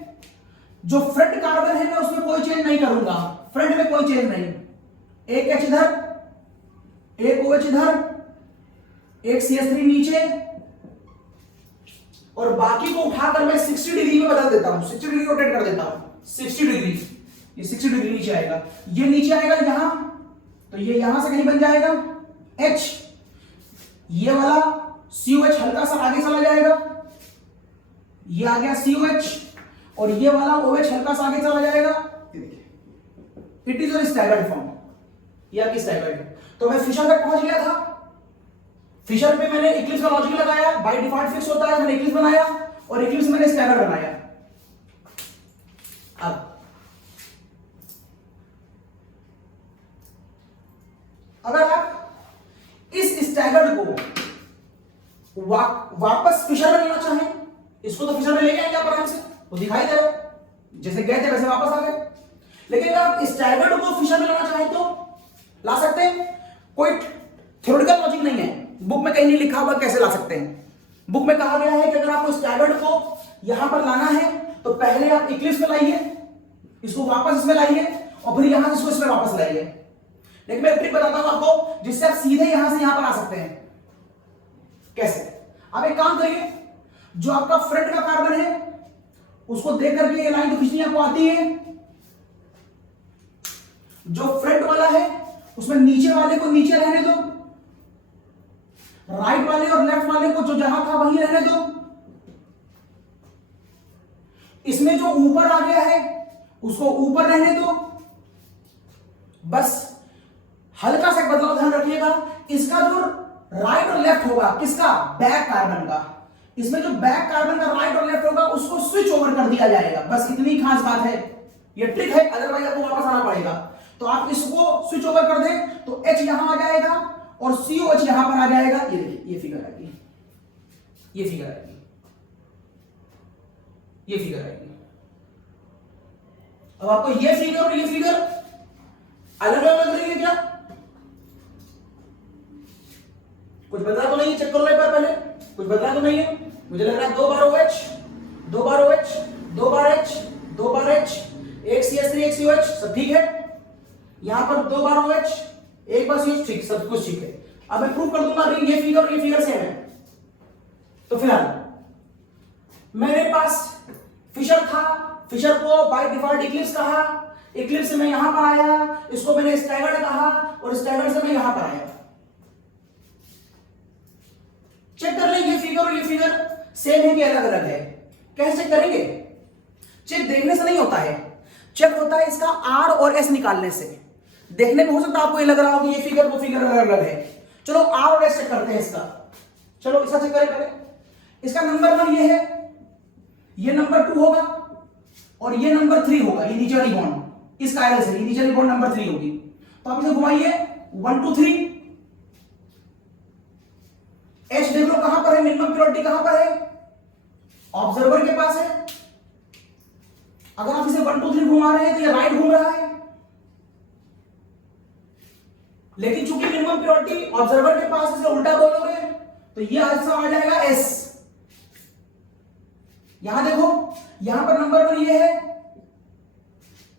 जो फ्रंट कार्बन है मैं उसमें कोई चेंज नहीं करूंगा, फ्रंट में कोई चेंज नहीं, एक H इधर, एक OH इधर, एक CH3 नीचे, और बाकी को उठाकर मैं 60 डिग्री में बदल देता हूं, 60 डिग्री रोटेट कर देता हूं, 60 डिग्री, ये 60 डिग्री नीचे आएगा, ये नीचे आएगा यहां, तो ये यहां से कहीं बन जाएगा H, ये वाला COH हल्का सा आगे चला जाएगा, ये आ गया COH, और ये वाला OH हल्का सा आगे चला जाएगा, it is your staggered form, ये आपकी स्टैगर्ड है। तो मैं फिशर तक पहुंच गया था, फिशर पे मैंने इक्लिप्स का लॉजिक लगाया, बाय डिफॉल्ट फिक्स होता है, मैंने इक्लिप्स बनाया और इक्लिप्स मैंने स्टैगर्ड बनाया। अब अगर आप इस स्टैगर्ड को वापस फिशर में लेना चाहें, इसको तो फिशर में ले आएंगे आप आराम से, वो दिखाई दे रहा है, जैसे गए थे वैसे वापस आ गए। लेकिन अगर आप स्टैगर्ड को फिशर में लाना चाहें तो ला सकते हैं, कोई थ्योरेटिकल लॉजिक नहीं है, बुक में कहीं नहीं लिखा हुआ कैसे ला सकते हैं। बुक में कहा गया है कि अगर आपको स्टैगर्ड को यहां पर लाना है तो पहले आप इक्लिप्स में लाइए, इसको वापस इसमें लाइए, और फिर यहां से इसको इसमें वापस लाइए। लेकिन मैं ट्रिक बताता हूं आपको जिससे आप सीधे यहां से यहां पर आ सकते हैं। कैसे? आप एक काम करिए, जो आपका फ्रंट का कार्बन है उसको देख करके ये लाइन तो खींचनी आपको आती है, जो फ्रंट वाला है उसमें नीचे वाले को नीचे रहने दो, राइट वाले और लेफ्ट वाले को जो जहां था वहीं रहने दो, इसमें जो ऊपर आ गया है उसको ऊपर रहने दो। बस हल्का सा बदलाव ध्यान रखिएगा, इसका जो राइट और लेफ्ट होगा, किसका? बैक कार्बन का, इसमें जो बैक कार्बन का राइट और लेफ्ट होगा उसको स्विच ओवर कर दिया जाएगा। बस इतनी खास बात है, ये ट्रिक है, अदरवाइज आपको वापस आना पड़ेगा। तो आप इसको स्विच ओवर कर दें तो H यहां आ जाएगा और COH यहां पर आ जाएगा। ये देखिए, ये फिगर आएगी, ये फिगर आएगी, ये फिगर आएगी। अब आपको ये फिगर और ये फिगर अलग अलग लग रही है क्या? कुछ बदला तो नहीं है? चेक करो एक बार पहले, कुछ बदला तो नहीं है? मुझे लग रहा है 2 बार OH, 2 बार OH, 2 बार H, 2 बार H, एक CH3 एक COH, सब ठीक है। यहां पर 2 बार OH, एक बार CH, ठीक, सब कुछ ठीक है। अब मैं प्रूव कर दूंगा अभी ये फिगर और ये फिगर सेम है। तो फिलहाल मेरे पास फिशर था, फिशर को बाय डिफॉल्ट इक्लिप्स कहा, इक्लिप्स से मैं यहां पर आया, इसको मैंने स्टैगर्ड कहा और स्टैगर्ड से मैं यहां पर आया। चेक कर लें ये फिगर और ये फिगर सेम है कि अलग अलग है। कैसे चेक करेंगे? चेक देखने से नहीं होता है, चेक होता है इसका R और S निकालने से। देखने में हो सकता है आपको ये लग रहा हो कि ये फिगर वो फिगर अलग अलग है। चलो R और S चेक करते हैं इसका। चलो इसका चेक करें पहले। इसका नंबर 1 ये है, ये नंबर 2 होगा और ये नंबर 3 होगा। ये नीचे वाली बॉन्ड इस कायरल से, ये नीचे वाली बॉन्ड नंबर 3 होगी। तो आप इसे घुमाइए 1 2 3। H देख लो कहां पर है, मिनिमम प्योरिटी कहां पर है? ऑब्जर्वर के पास है। अगर आप इसे 1 2 3 घुमा रहे हैं तो ये राइट घूम रहा है, लेकिन चूंकि मिनिमम प्योरिटी ऑब्जर्वर के पास, इसे उल्टा बोलोगे तो ये आंसर आ जाएगा S। यहां देखो, यहां पर नंबर 1 ये है,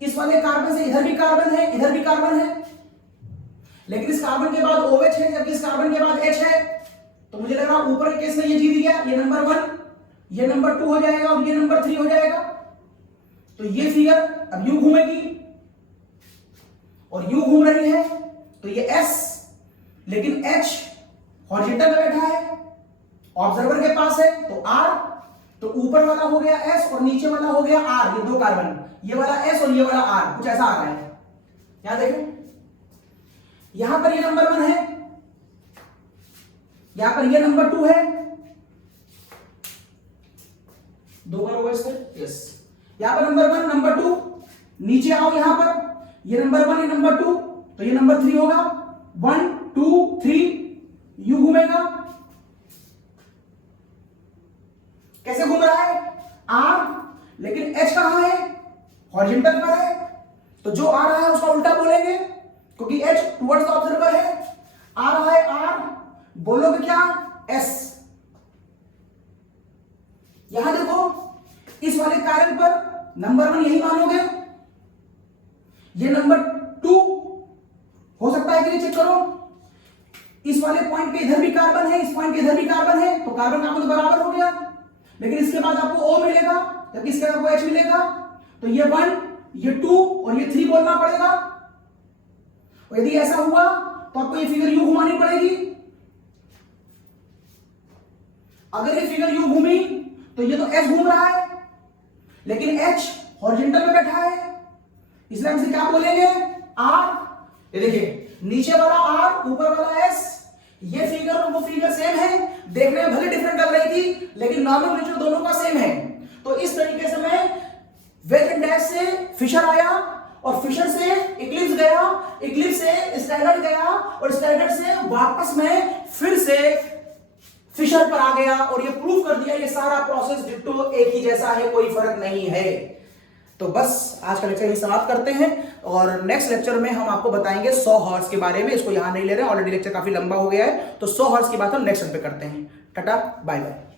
इस वाले कार्बन से इधर भी कार्बन है, इधर भी कार्बन है, लेकिन इस कार्बन के बाद OH है जबकि इस कार्बन के बाद H है। तो मुझे लग रहा है ऊपर के केस में ये जीत गया, ये नंबर 1, ये नंबर 2 हो जाएगा और ये नंबर 3 हो जाएगा। तो ये फिगर अब यूं घूमेगी और यूं घूम रही है, तो ये S, लेकिन H हॉरिजॉन्टल में बैठा है, ऑब्जर्वर के पास है, तो R, तो ऊपर वाला हो गया S और नीचे वाला हो गया R। ये 2 कार्बन, ये वाला S और ये वाला R, कुछ ऐसा आ रहा है। यहां देखें, यहां पर ये नंबर 1 है, यहां पर ये नंबर 2 है, 2 बार OH है, यस। यहां पर नंबर 1 नंबर 2, नीचे आओ यहां पर, ये नंबर 1 ये नंबर 2, तो ये नंबर 3 होगा। 1 2 3 यू घूमेगा। कैसे घूम रहा है? R, लेकिन H कहां है? हॉरिजॉन्टल पर है, तो जो आ रहा है उसका उल्टा बोलेंगे क्योंकि H टुवर्ड्स द ऑब्जर्वर है। आ रहा है R, बोलोगे क्या? S। यहां देखो इस वाले कार्बन पर नंबर 1 यही मानोगे, ये नंबर 2 हो सकता है कि नहीं, चेक करो। इस वाले पॉइंट पे इधर भी कार्बन है, इस पॉइंट पे इधर भी कार्बन है, तो कार्बन कार्बन तो बराबर हो गया। लेकिन इसके बाद आपको O मिलेगा, जबकि इसके बाद आपको H मिलेगा, तो ये 1, ये 2 और ये 3 बोलना पड़ेगा। और यदि ऐसा हुआ तो आपको ये फिगर यू घुमानी पड़ेगी। अगर ये फिगर यू घूमी तो ये तो H घूम रहा है, लेकिन H हॉरिजॉन्टल में बैठा है, इसलिए हम इसे क्या बोलेंगे, R। ये देखिए नीचे वाला R, ऊपर वाला S। ये फिगर और वो फिगर सेम है, देखने में भले डिफरेंट लग रही थी, लेकिन नॉर्मल नेचर दोनों का सेम है। तो इस तरीके से मैं वेज एंड डैश से फिशर आया, और फिशर से इक्लिप्स गया, इक्लिप्स से स्टैगर्ड गया, और स्टैगर्ड से वापस में फिर से फिशर पर आ गया, और ये प्रूव कर दिया ये सारा प्रोसेस डिट्टो एक ही जैसा है, कोई फर्क नहीं है। तो बस आज का लेक्चर ही समाप्त करते हैं, और नेक्स्ट लेक्चर में हम आपको बताएंगे 100 हॉर्स के बारे में। इसको यहां नहीं ले रहे हैं, ऑलरेडी लेक्चर काफी लंबा हो गया है, तो 100 हॉर्स की बात हम नेक्स्ट पे करते हैं। टाटा बाय बाय।